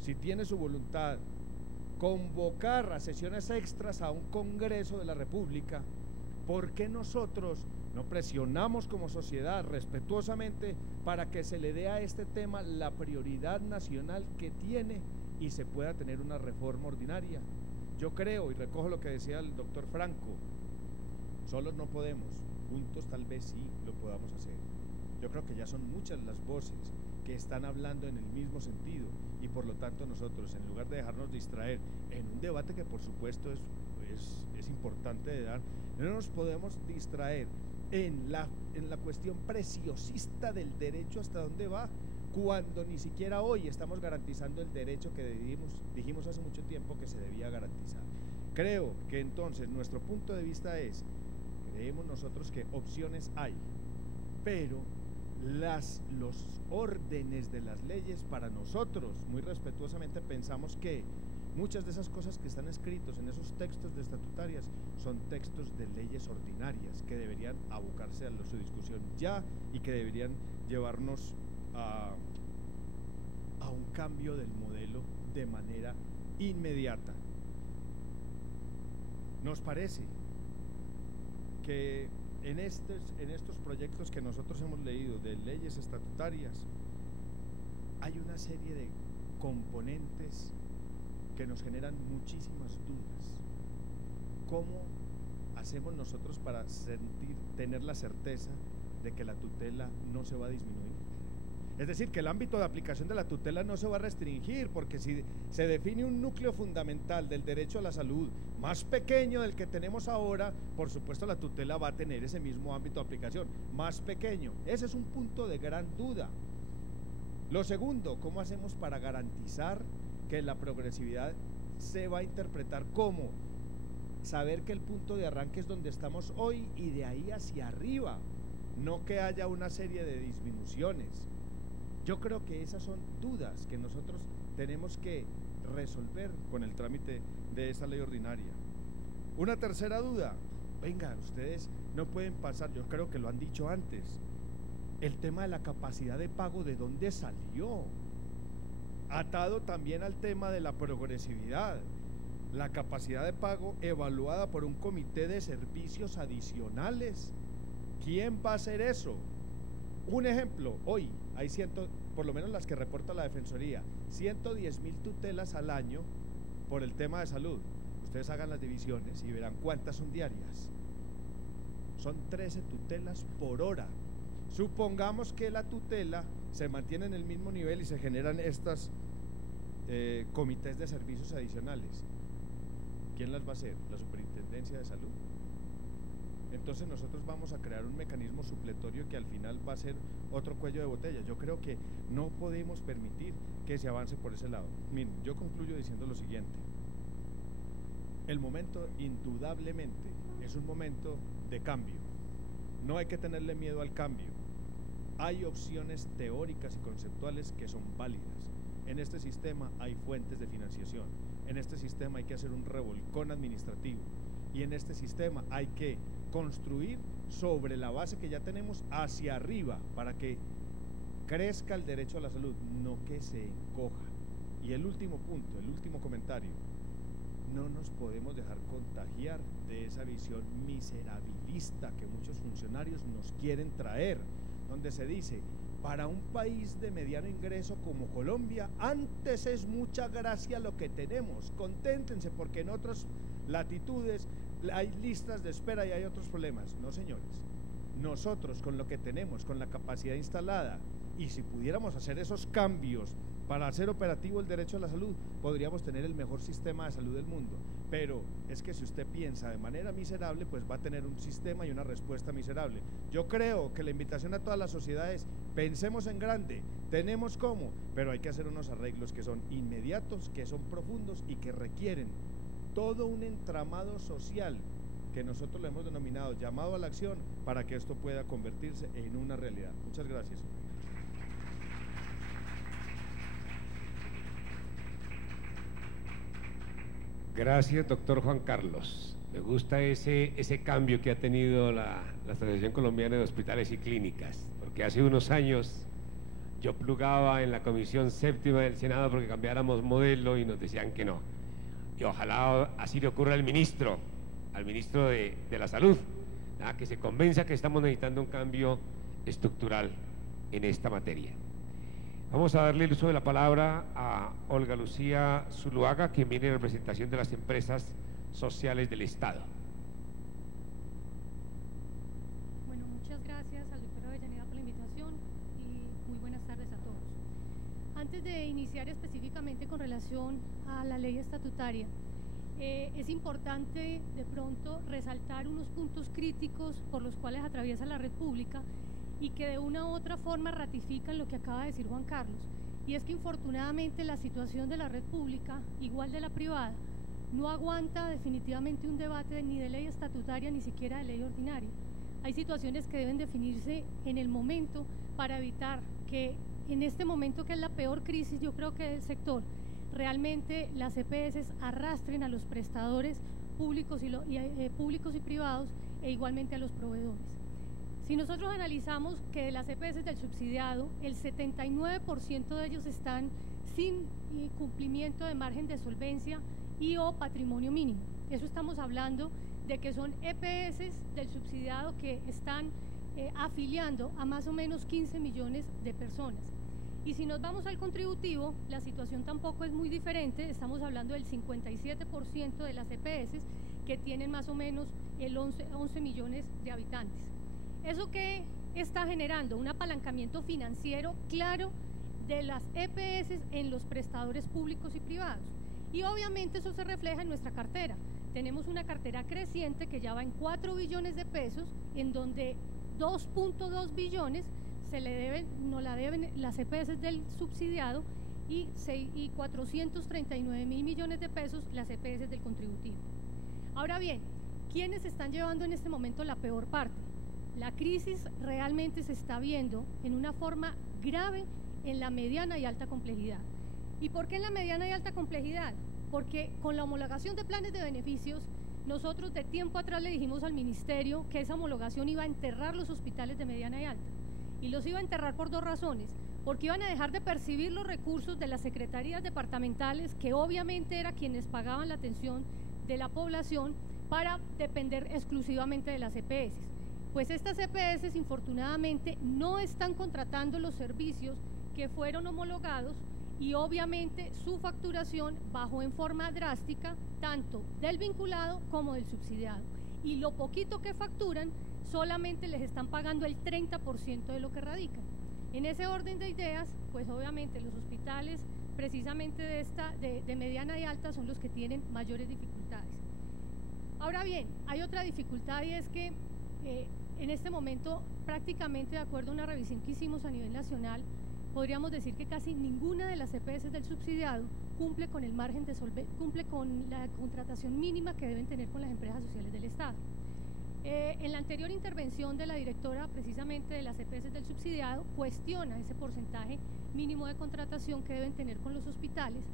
si tiene su voluntad, convocar a sesiones extras a un Congreso de la República, ¿por qué nosotros no presionamos como sociedad respetuosamente para que se le dé a este tema la prioridad nacional que tiene y se pueda tener una reforma ordinaria? Yo creo, y recojo lo que decía el doctor Franco, solos no podemos, juntos tal vez sí lo podamos hacer. Yo creo que ya son muchas las voces que están hablando en el mismo sentido, y por lo tanto nosotros, en lugar de dejarnos distraer en un debate que por supuesto es importante de dar, no nos podemos distraer en la cuestión preciosista del derecho hasta dónde va, cuando ni siquiera hoy estamos garantizando el derecho que dijimos hace mucho tiempo que se debía garantizar. Creo que entonces nuestro punto de vista es, creemos nosotros que opciones hay, pero los órdenes de las leyes para nosotros, muy respetuosamente pensamos que muchas de esas cosas que están escritos en esos textos de estatutarias son textos de leyes ordinarias que deberían abocarse a su discusión ya y que deberían llevarnos a un cambio del modelo de manera inmediata. Nos parece que en estos proyectos que nosotros hemos leído de leyes estatutarias hay una serie de componentes que nos generan muchísimas dudas. ¿Cómo hacemos nosotros para tener la certeza de que la tutela no se va a disminuir? Es decir, que el ámbito de aplicación de la tutela no se va a restringir, porque si se define un núcleo fundamental del derecho a la salud más pequeño del que tenemos ahora, por supuesto la tutela va a tener ese mismo ámbito de aplicación, más pequeño. Ese es un punto de gran duda. Lo segundo, ¿cómo hacemos para garantizar que la progresividad se va a interpretar como saber que el punto de arranque es donde estamos hoy y de ahí hacia arriba, no que haya una serie de disminuciones? Yo creo que esas son dudas que nosotros tenemos que resolver con el trámite de esa ley ordinaria. Una tercera duda, venga, ustedes no pueden pasar, yo creo que lo han dicho antes, el tema de la capacidad de pago, ¿de dónde salió? Atado también al tema de la progresividad, la capacidad de pago evaluada por un comité de servicios adicionales. ¿Quién va a hacer eso? Un ejemplo, hoy hay por lo menos las que reporta la Defensoría, 110.000 tutelas al año por el tema de salud. Ustedes hagan las divisiones y verán cuántas son diarias. Son 13 tutelas por hora. Supongamos que la tutela se mantiene en el mismo nivel y se generan estas comités de servicios adicionales. ¿Quién las va a hacer? ¿La Superintendencia de Salud? Entonces nosotros vamos a crear un mecanismo supletorio que al final va a ser otro cuello de botella. Yo creo que no podemos permitir que se avance por ese lado. Miren, yo concluyo diciendo lo siguiente. El momento indudablemente es un momento de cambio. No hay que tenerle miedo al cambio. Hay opciones teóricas y conceptuales que son válidas. En este sistema hay fuentes de financiación. En este sistema hay que hacer un revolcón administrativo. Y en este sistema hay que construir sobre la base que ya tenemos hacia arriba para que crezca el derecho a la salud, no que se encoja. Y el último punto, el último comentario: no nos podemos dejar contagiar de esa visión miserabilista que muchos funcionarios nos quieren traer, donde se dice, para un país de mediano ingreso como Colombia, antes es mucha gracia lo que tenemos, conténtense porque en otras latitudes hay listas de espera y hay otros problemas. No, señores, nosotros con lo que tenemos, con la capacidad instalada, y si pudiéramos hacer esos cambios para hacer operativo el derecho a la salud, podríamos tener el mejor sistema de salud del mundo. Pero es que si usted piensa de manera miserable, pues va a tener un sistema y una respuesta miserable. Yo creo que la invitación a toda la sociedad es: pensemos en grande, tenemos cómo, pero hay que hacer unos arreglos que son inmediatos, que son profundos y que requieren todo un entramado social que nosotros lo hemos denominado llamado a la acción para que esto pueda convertirse en una realidad. Muchas gracias. Gracias, doctor Juan Carlos. Me gusta ese cambio que ha tenido la Asociación Colombiana de Hospitales y Clínicas, porque hace unos años yo plugaba en la Comisión Séptima del Senado porque cambiáramos modelo y nos decían que no. Y ojalá así le ocurra al ministro de la Salud, ¿verdad? Que se convenza que estamos necesitando un cambio estructural en esta materia. Vamos a darle el uso de la palabra a Olga Lucía Zuluaga, quien viene en representación de las empresas sociales del Estado. Bueno, muchas gracias al doctor Avellaneda por la invitación y muy buenas tardes a todos. Antes de iniciar específicamente con relación a la ley estatutaria, es importante de pronto resaltar unos puntos críticos por los cuales atraviesa la red pública y que de una u otra forma ratifican lo que acaba de decir Juan Carlos, y es que infortunadamente la situación de la red pública, igual de la privada, no aguanta definitivamente un debate ni de ley estatutaria ni siquiera de ley ordinaria. Hay situaciones que deben definirse en el momento para evitar que en este momento, que es la peor crisis yo creo que del sector, realmente las EPS arrastren a los prestadores públicos y privados e igualmente a los proveedores. Si nosotros analizamos que de las EPS del subsidiado, el 79% de ellos están sin cumplimiento de margen de solvencia y o patrimonio mínimo. Eso estamos hablando de que son EPS del subsidiado que están afiliando a más o menos 15 millones de personas. Y si nos vamos al contributivo, la situación tampoco es muy diferente. Estamos hablando del 57% de las EPS que tienen más o menos el 11 millones de habitantes. ¿Eso qué está generando? Un apalancamiento financiero claro de las EPS en los prestadores públicos y privados. Y obviamente eso se refleja en nuestra cartera. Tenemos una cartera creciente que ya va en 4 billones de pesos, en donde 2.2 billones nos la deben las EPS del subsidiado y 439 mil millones de pesos las EPS del contributivo. Ahora bien, ¿quiénes están llevando en este momento la peor parte? La crisis realmente se está viendo en una forma grave en la mediana y alta complejidad. ¿Y por qué en la mediana y alta complejidad? Porque con la homologación de planes de beneficios, nosotros de tiempo atrás le dijimos al ministerio que esa homologación iba a enterrar los hospitales de mediana y alta. Y los iba a enterrar por dos razones: porque iban a dejar de percibir los recursos de las secretarías departamentales, que obviamente eran quienes pagaban la atención de la población, para depender exclusivamente de las EPS. Pues estas EPS infortunadamente no están contratando los servicios que fueron homologados y obviamente su facturación bajó en forma drástica tanto del vinculado como del subsidiado. Y lo poquito que facturan solamente les están pagando el 30% de lo que radican. En ese orden de ideas, pues obviamente los hospitales precisamente de mediana y alta son los que tienen mayores dificultades. Ahora bien, hay otra dificultad, y es que en este momento, prácticamente de acuerdo a una revisión que hicimos a nivel nacional, podríamos decir que casi ninguna de las EPS del subsidiado cumple con el margen de cumple con la contratación mínima que deben tener con las empresas sociales del Estado. En la anterior intervención de la directora precisamente de las EPS del subsidiado cuestiona ese porcentaje mínimo de contratación que deben tener con los hospitales,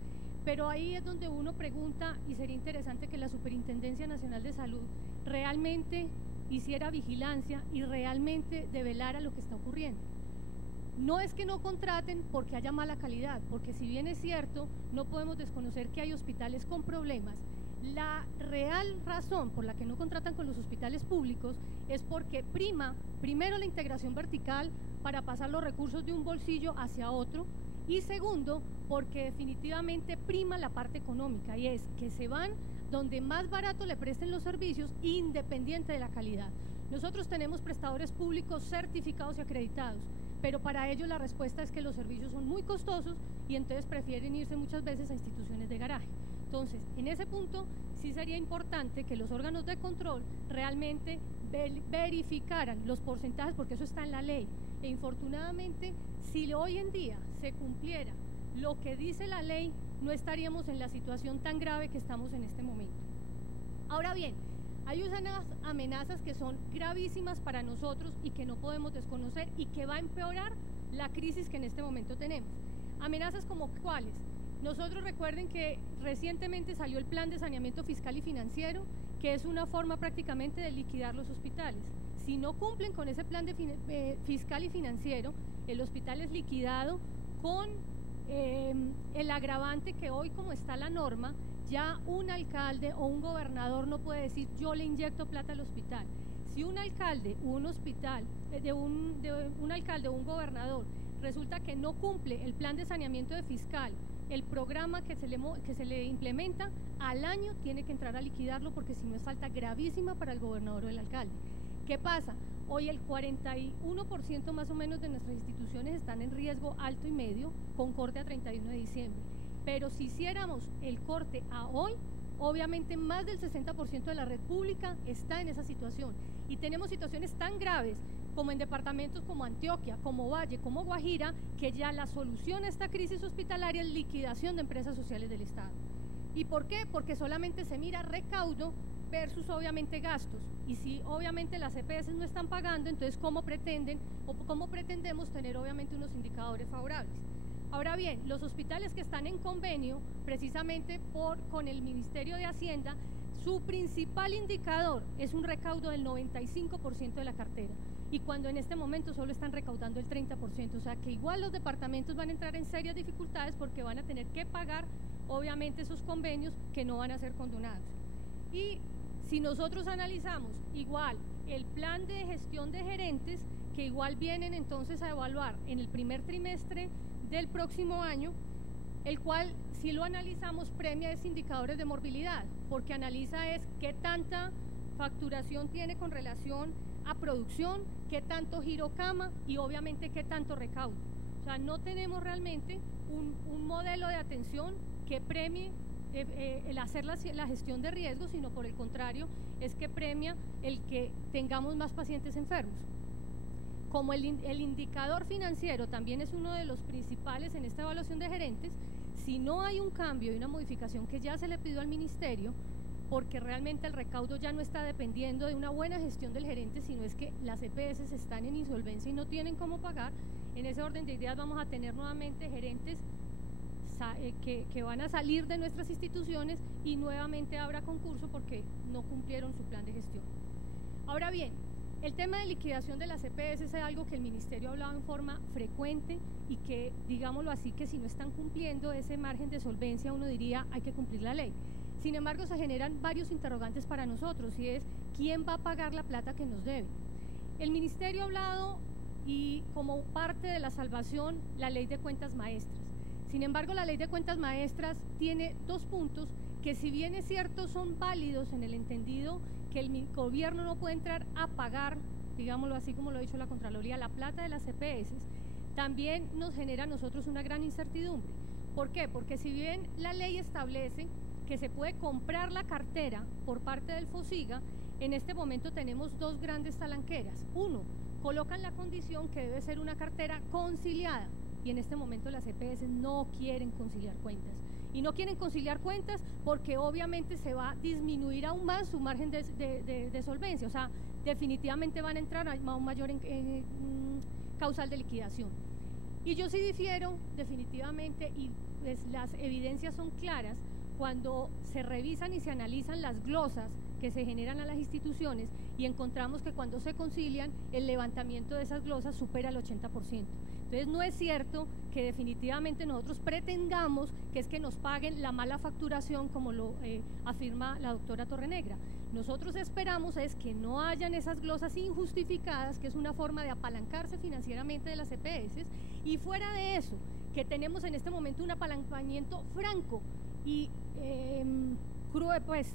pero ahí es donde uno pregunta, y sería interesante que la Superintendencia Nacional de Salud realmente hiciera vigilancia y realmente develara lo que está ocurriendo. No es que no contraten porque haya mala calidad, porque si bien es cierto, no podemos desconocer que hay hospitales con problemas. La real razón por la que no contratan con los hospitales públicos es porque prima primero la integración vertical para pasar los recursos de un bolsillo hacia otro, y segundo, porque definitivamente prima la parte económica, y es que se van donde más barato le presten los servicios independiente de la calidad. Nosotros tenemos prestadores públicos certificados y acreditados, pero para ellos la respuesta es que los servicios son muy costosos y entonces prefieren irse muchas veces a instituciones de garaje. Entonces, en ese punto sí sería importante que los órganos de control realmente verificaran los porcentajes, porque eso está en la ley. E infortunadamente, si hoy en día se cumpliera lo que dice la ley, no estaríamos en la situación tan grave que estamos en este momento. Ahora bien, hay unas amenazas que son gravísimas para nosotros y que no podemos desconocer y que va a empeorar la crisis que en este momento tenemos. Amenazas como ¿cuáles? Nosotros recuerden que recientemente salió el plan de saneamiento fiscal y financiero, que es una forma prácticamente de liquidar los hospitales. Si no cumplen con ese plan fiscal y financiero, el hospital es liquidado con el agravante que hoy, como está la norma, ya un alcalde o un gobernador no puede decir yo le inyecto plata al hospital. Si un alcalde o un hospital, un alcalde o un gobernador resulta que no cumple el plan de saneamiento fiscal, el programa que se le implementa, al año tiene que entrar a liquidarlo, porque si no es falta gravísima para el gobernador o el alcalde. ¿Qué pasa? Hoy el 41% más o menos de nuestras instituciones están en riesgo alto y medio, con corte a 31 de diciembre. Pero si hiciéramos el corte a hoy, obviamente más del 60% de la red pública está en esa situación. Y tenemos situaciones tan graves como en departamentos como Antioquia, como Valle, como Guajira, que ya la solución a esta crisis hospitalaria es liquidación de empresas sociales del Estado. ¿Y por qué? Porque solamente se mira recaudo versus obviamente gastos, y si obviamente las EPS no están pagando, entonces ¿cómo pretenden o cómo pretendemos tener obviamente unos indicadores favorables? Ahora bien, los hospitales que están en convenio precisamente con el Ministerio de Hacienda, su principal indicador es un recaudo del 95% de la cartera, y cuando en este momento solo están recaudando el 30%, o sea que igual los departamentos van a entrar en serias dificultades porque van a tener que pagar obviamente esos convenios que no van a ser condonados. Y si nosotros analizamos igual el plan de gestión de gerentes, que igual vienen entonces a evaluar en el primer trimestre del próximo año, el cual si lo analizamos premia es indicadores de morbilidad, porque analiza es qué tanta facturación tiene con relación a producción, qué tanto giro cama y obviamente qué tanto recaudo. O sea, no tenemos realmente un modelo de atención que premie el hacer la gestión de riesgos, sino por el contrario, es que premia el que tengamos más pacientes enfermos. Como el indicador financiero también es uno de los principales en esta evaluación de gerentes, si no hay un cambio y una modificación que ya se le pidió al ministerio, porque realmente el recaudo ya no está dependiendo de una buena gestión del gerente, sino es que las EPS están en insolvencia y no tienen cómo pagar, en ese orden de ideas vamos a tener nuevamente gerentes que van a salir de nuestras instituciones y nuevamente habrá concurso porque no cumplieron su plan de gestión. Ahora bien, el tema de liquidación de las EPS es algo que el ministerio ha hablado en forma frecuente y que, digámoslo así, que si no están cumpliendo ese margen de solvencia, uno diría hay que cumplir la ley. Sin embargo, se generan varios interrogantes para nosotros, y es ¿quién va a pagar la plata que nos debe? El ministerio ha hablado, y como parte de la salvación, la ley de cuentas maestras. Sin embargo, la ley de cuentas maestras tiene dos puntos que, si bien es cierto, son válidos en el entendido que el gobierno no puede entrar a pagar, digámoslo así como lo ha dicho la Contraloría, la plata de las EPS, también nos genera a nosotros una gran incertidumbre. ¿Por qué? Porque si bien la ley establece que se puede comprar la cartera por parte del FOSIGA, en este momento tenemos dos grandes talanqueras. Uno, colocan la condición que debe ser una cartera conciliada, y en este momento las EPS no quieren conciliar cuentas. Y no quieren conciliar cuentas porque obviamente se va a disminuir aún más su margen de solvencia. O sea, definitivamente van a entrar a un mayor causal de liquidación. Y yo sí difiero definitivamente, y pues las evidencias son claras, cuando se revisan y se analizan las glosas que se generan a las instituciones y encontramos que cuando se concilian el levantamiento de esas glosas supera el 80%. Entonces no es cierto que definitivamente nosotros pretendamos que es que nos paguen la mala facturación como lo afirma la doctora Torrenegra. Nosotros esperamos es que no hayan esas glosas injustificadas, que es una forma de apalancarse financieramente de las EPS, y fuera de eso, que tenemos en este momento un apalancamiento franco y cruel, pues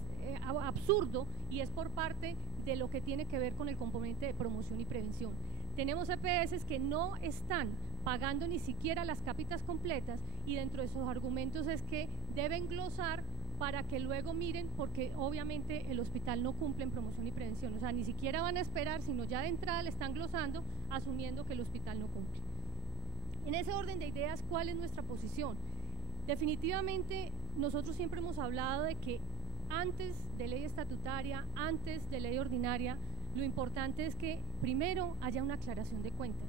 absurdo, y es por parte de lo que tiene que ver con el componente de promoción y prevención. Tenemos EPS que no están pagando ni siquiera las cápitas completas, y dentro de esos argumentos es que deben glosar para que luego miren, porque obviamente el hospital no cumple en promoción y prevención, o sea, ni siquiera van a esperar, sino ya de entrada le están glosando, asumiendo que el hospital no cumple. En ese orden de ideas, ¿cuál es nuestra posición? Definitivamente nosotros siempre hemos hablado de que antes de ley estatutaria, antes de ley ordinaria, lo importante es que primero haya una aclaración de cuentas.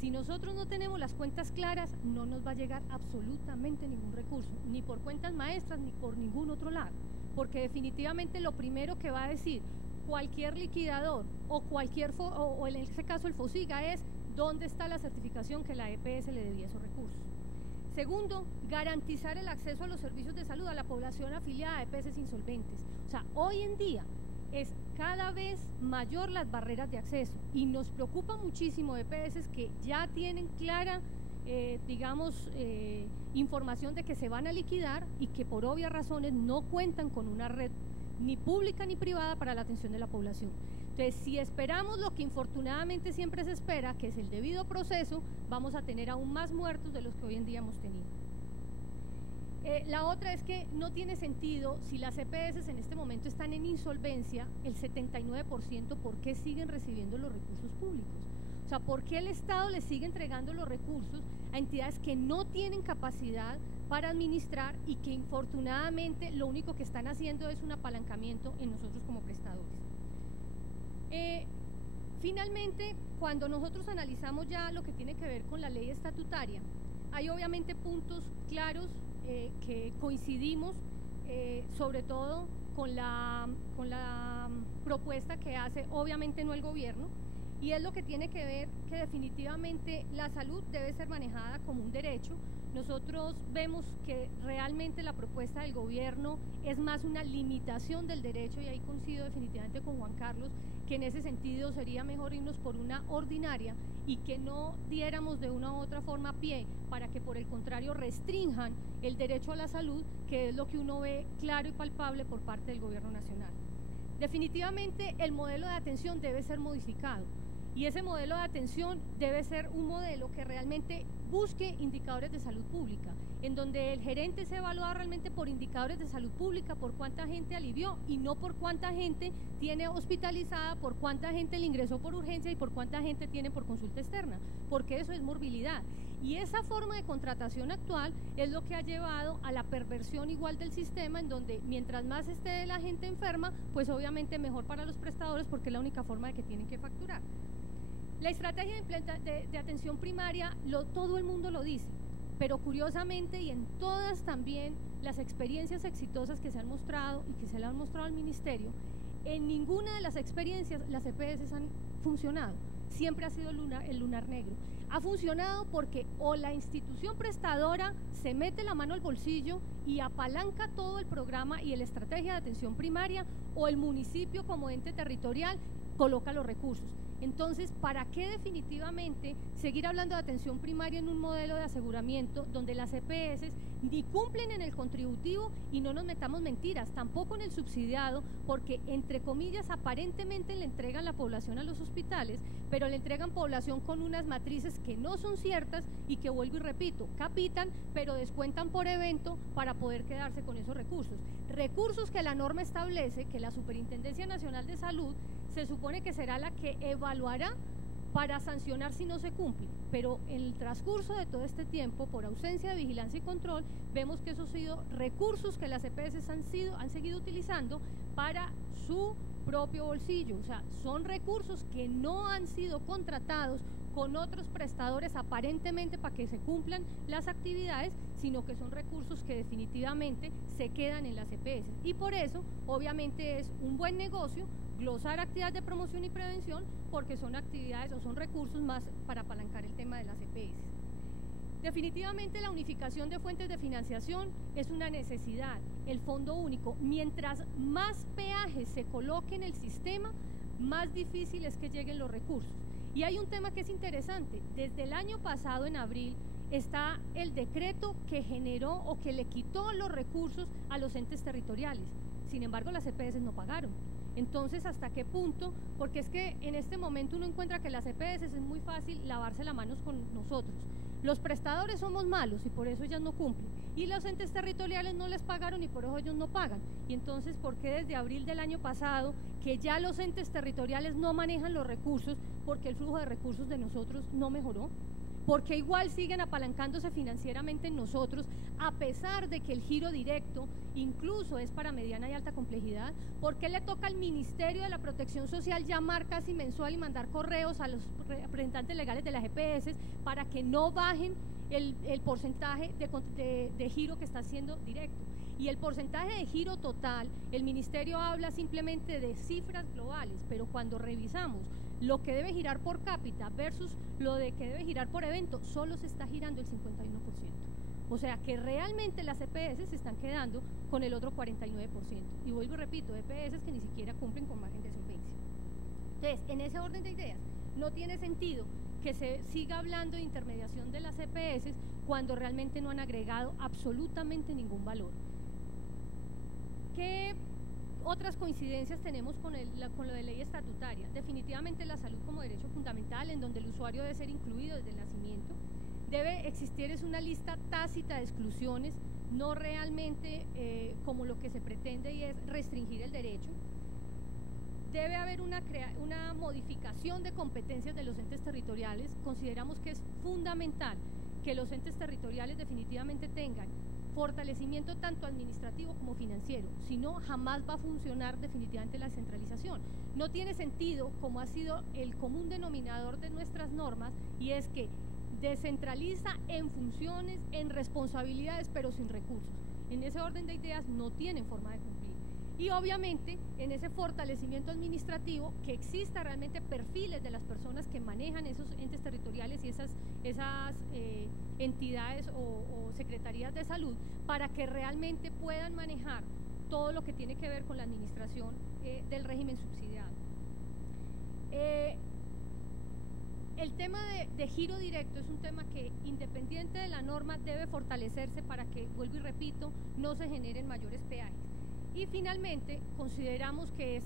Si nosotros no tenemos las cuentas claras, no nos va a llegar absolutamente ningún recurso, ni por cuentas maestras, ni por ningún otro lado, porque definitivamente lo primero que va a decir cualquier liquidador o o en este caso el FOSIGA es dónde está la certificación que la EPS le debía esos recursos. Segundo, garantizar el acceso a los servicios de salud a la población afiliada a EPS insolventes. O sea, hoy en día es cada vez mayor las barreras de acceso y nos preocupa muchísimo EPS que ya tienen clara, información de que se van a liquidar y que por obvias razones no cuentan con una red ni pública ni privada para la atención de la población. Entonces, si esperamos lo que infortunadamente siempre se espera, que es el debido proceso, vamos a tener aún más muertos de los que hoy en día hemos tenido. La otra es que no tiene sentido, si las EPS en este momento están en insolvencia, el 79%, ¿por qué siguen recibiendo los recursos públicos? O sea, ¿por qué el Estado les sigue entregando los recursos a entidades que no tienen capacidad para administrar y que infortunadamente lo único que están haciendo es un apalancamiento en nosotros como prestadores? Finalmente, cuando nosotros analizamos ya lo que tiene que ver con la ley estatutaria, hay obviamente puntos claros que coincidimos, sobre todo con la propuesta que hace obviamente no el gobierno, y es lo que tiene que ver que definitivamente la salud debe ser manejada como un derecho. Nosotros vemos que realmente la propuesta del gobierno es más una limitación del derecho, y ahí coincido definitivamente con Juan Carlos, que en ese sentido sería mejor irnos por una ordinaria y que no diéramos de una u otra forma pie para que por el contrario restrinjan el derecho a la salud, que es lo que uno ve claro y palpable por parte del gobierno nacional. Definitivamente el modelo de atención debe ser modificado, y ese modelo de atención debe ser un modelo que realmente busque indicadores de salud pública, en donde el gerente se evalúa realmente por indicadores de salud pública, por cuánta gente alivió y no por cuánta gente tiene hospitalizada, por cuánta gente le ingresó por urgencia y por cuánta gente tiene por consulta externa, porque eso es morbilidad. Y esa forma de contratación actual es lo que ha llevado a la perversión igual del sistema, en donde mientras más esté la gente enferma, pues obviamente mejor para los prestadores, porque es la única forma de que tienen que facturar. La estrategia de atención primaria, todo el mundo lo dice, pero curiosamente, y en todas también las experiencias exitosas que se han mostrado y que se le han mostrado al ministerio, en ninguna de las experiencias las EPS han funcionado, siempre ha sido el lunar negro. Ha funcionado porque o la institución prestadora se mete la mano al bolsillo y apalanca todo el programa y la estrategia de atención primaria, o el municipio como ente territorial coloca los recursos. Entonces, ¿para qué definitivamente seguir hablando de atención primaria en un modelo de aseguramiento donde las EPS ni cumplen en el contributivo, y no nos metamos mentiras, tampoco en el subsidiado, porque entre comillas aparentemente le entregan la población a los hospitales, pero le entregan población con unas matrices que no son ciertas y que, vuelvo y repito, capitan, pero descuentan por evento para poder quedarse con esos recursos. Recursos que la norma establece que la Superintendencia Nacional de Salud se supone que será la que evaluará para sancionar si no se cumple, pero en el transcurso de todo este tiempo, por ausencia de vigilancia y control, vemos que esos han sido recursos que las EPS han seguido utilizando para su propio bolsillo, o sea, son recursos que no han sido contratados con otros prestadores aparentemente para que se cumplan las actividades, sino que son recursos que definitivamente se quedan en las EPS. Y por eso, obviamente, es un buen negocio glosar actividades de promoción y prevención, porque son actividades o son recursos más para apalancar el tema de las EPS. Definitivamente la unificación de fuentes de financiación es una necesidad. El Fondo Único, mientras más peajes se coloque en el sistema, más difícil es que lleguen los recursos. Y hay un tema que es interesante. Desde el año pasado, en abril, está el decreto que generó o que le quitó los recursos a los entes territoriales. Sin embargo, las EPS no pagaron. Entonces, ¿hasta qué punto? Porque es que en este momento uno encuentra que las EPS es muy fácil lavarse las manos con nosotros. Los prestadores somos malos y por eso ellas no cumplen. Y los entes territoriales no les pagaron y por eso ellos no pagan. Y entonces, ¿por qué desde abril del año pasado, que ya los entes territoriales no manejan los recursos, porque el flujo de recursos de nosotros no mejoró? Porque igual siguen apalancándose financieramente en nosotros, a pesar de que el giro directo incluso es para mediana y alta complejidad. ¿Por qué le toca al Ministerio de la Protección Social llamar casi mensual y mandar correos a los representantes legales de las EPS para que no bajen el porcentaje de giro que está haciendo directo? Y el porcentaje de giro total, el Ministerio habla simplemente de cifras globales, pero cuando revisamos lo que debe girar por cápita versus lo de que debe girar por evento, solo se está girando el 51%. O sea que realmente las EPS se están quedando con el otro 49%. Y vuelvo y repito, EPS que ni siquiera cumplen con margen de solvencia. Entonces, en ese orden de ideas, no tiene sentido que se siga hablando de intermediación de las EPS cuando realmente no han agregado absolutamente ningún valor. ¿Qué otras coincidencias tenemos con lo de ley estatutaria? Definitivamente la salud como derecho fundamental, en donde el usuario debe ser incluido desde el nacimiento. Debe existir es una lista tácita de exclusiones, no realmente como lo que se pretende, y es restringir el derecho. Debe haber una modificación de competencias de los entes territoriales. Consideramos que es fundamental que los entes territoriales definitivamente tengan fortalecimiento tanto administrativo como financiero, si no, jamás va a funcionar definitivamente la centralización. No tiene sentido, como ha sido el común denominador de nuestras normas, y es que descentraliza en funciones, en responsabilidades, pero sin recursos. En ese orden de ideas no tienen forma de cumplir. Y obviamente en ese fortalecimiento administrativo, que exista realmente perfiles de las personas que manejan esos entes territoriales y esas entidades o secretarías de salud, para que realmente puedan manejar todo lo que tiene que ver con la administración del régimen subsidiado. El tema de giro directo es un tema que, independiente de la norma, debe fortalecerse para que, vuelvo y repito, no se generen mayores peajes. Y finalmente, consideramos que es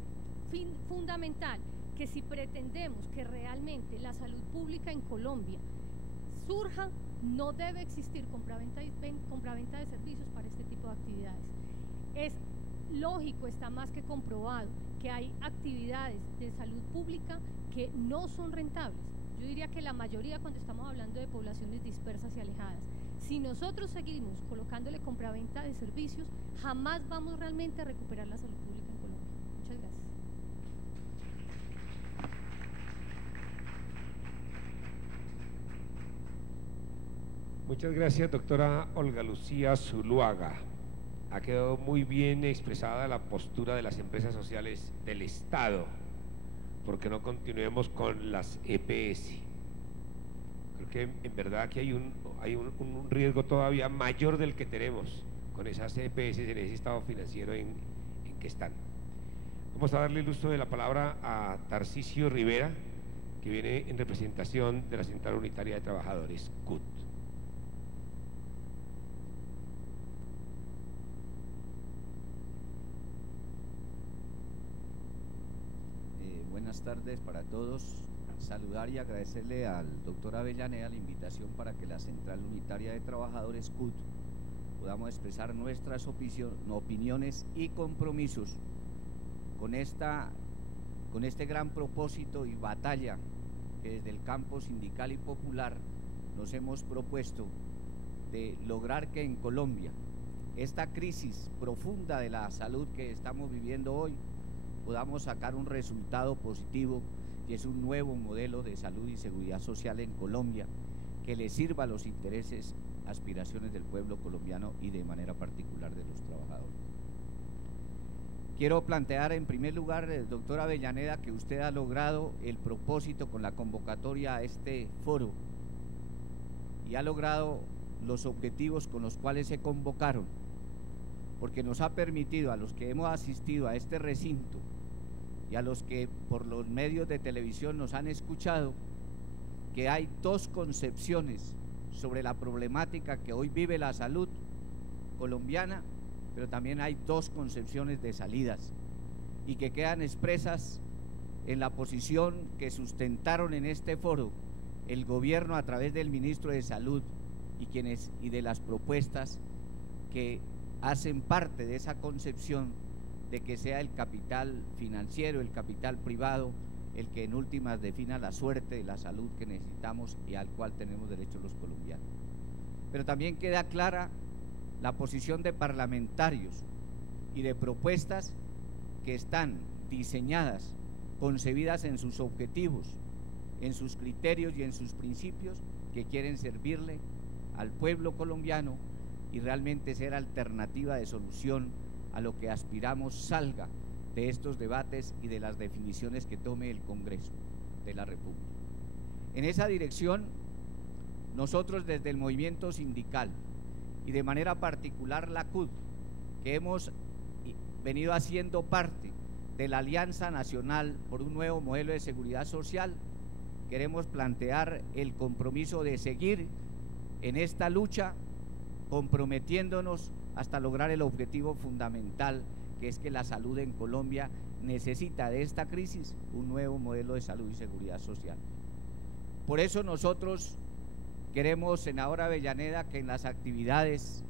fundamental que si pretendemos que realmente la salud pública en Colombia surja, no debe existir compraventa de servicios para este tipo de actividades. Es lógico, está más que comprobado, que hay actividades de salud pública que no son rentables. Yo diría que la mayoría, cuando estamos hablando de poblaciones dispersas y alejadas. Si nosotros seguimos colocándole compraventa de servicios, jamás vamos realmente a recuperar la salud pública en Colombia. Muchas gracias. Muchas gracias, doctora Olga Lucía Zuluaga. Ha quedado muy bien expresada la postura de las empresas sociales del Estado, porque no continuemos con las EPS. Creo que en verdad que hay un riesgo todavía mayor del que tenemos con esas EPS en ese estado financiero en que están. Vamos a darle el uso de la palabra a Tarcisio Rivera, que viene en representación de la Central Unitaria de Trabajadores, CUT. Buenas tardes para todos. Saludar y agradecerle al doctor Avellaneda la invitación para que la Central Unitaria de Trabajadores CUT podamos expresar nuestras opiniones y compromisos con este gran propósito y batalla que desde el campo sindical y popular nos hemos propuesto de lograr que en Colombia esta crisis profunda de la salud que estamos viviendo hoy podamos sacar un resultado positivo, que es un nuevo modelo de salud y seguridad social en Colombia, que le sirva a los intereses, aspiraciones del pueblo colombiano y de manera particular de los trabajadores. Quiero plantear en primer lugar, doctora Avellaneda, que usted ha logrado el propósito con la convocatoria a este foro y ha logrado los objetivos con los cuales se convocaron, porque nos ha permitido a los que hemos asistido a este recinto y a los que por los medios de televisión nos han escuchado, que hay dos concepciones sobre la problemática que hoy vive la salud colombiana, pero también hay dos concepciones de salidas y que quedan expresas en la posición que sustentaron en este foro el gobierno a través del ministro de Salud y de las propuestas que hacen parte de esa concepción de que sea el capital financiero, el capital privado, el que en últimas defina la suerte de la salud que necesitamos y al cual tenemos derecho los colombianos. Pero también queda clara la posición de parlamentarios y de propuestas que están diseñadas, concebidas en sus objetivos, en sus criterios y en sus principios, que quieren servirle al pueblo colombiano y realmente ser alternativa de solución a lo que aspiramos salga de estos debates y de las definiciones que tome el Congreso de la República. En esa dirección, nosotros desde el movimiento sindical y de manera particular la CUT, que hemos venido haciendo parte de la Alianza Nacional por un nuevo modelo de seguridad social, queremos plantear el compromiso de seguir en esta lucha, comprometiéndonos hasta lograr el objetivo fundamental, que es que la salud en Colombia necesita de esta crisis un nuevo modelo de salud y seguridad social. Por eso nosotros queremos, senadora Avellaneda, que en las actividades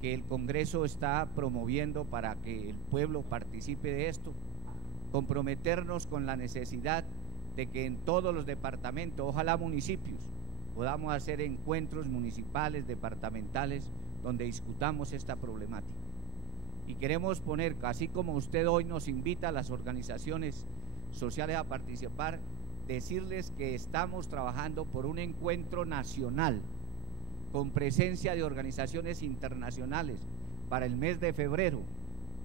que el Congreso está promoviendo para que el pueblo participe de esto, comprometernos con la necesidad de que en todos los departamentos, ojalá municipios, podamos hacer encuentros municipales, departamentales, donde discutamos esta problemática. Y queremos poner, así como usted hoy nos invita a las organizaciones sociales a participar, decirles que estamos trabajando por un encuentro nacional con presencia de organizaciones internacionales para el mes de febrero,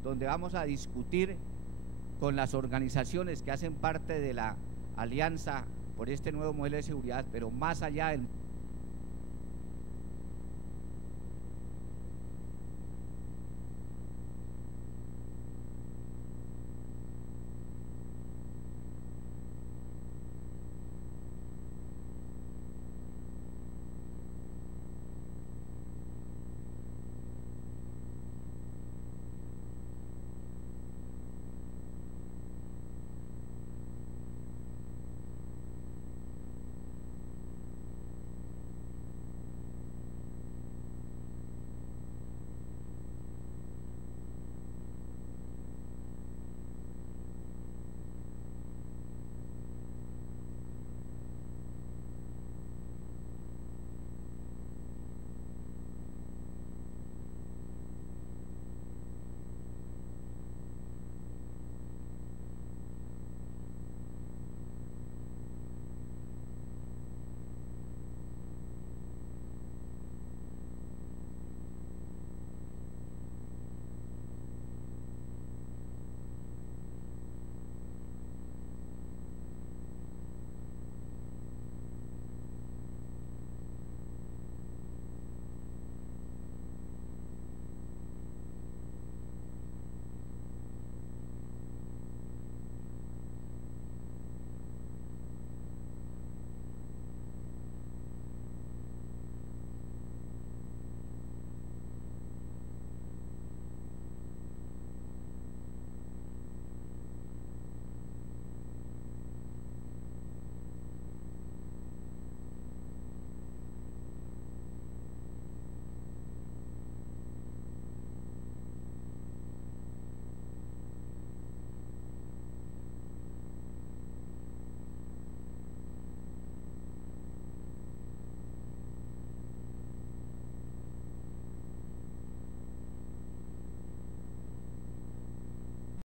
donde vamos a discutir con las organizaciones que hacen parte de la alianza por este nuevo modelo de seguridad, pero más allá del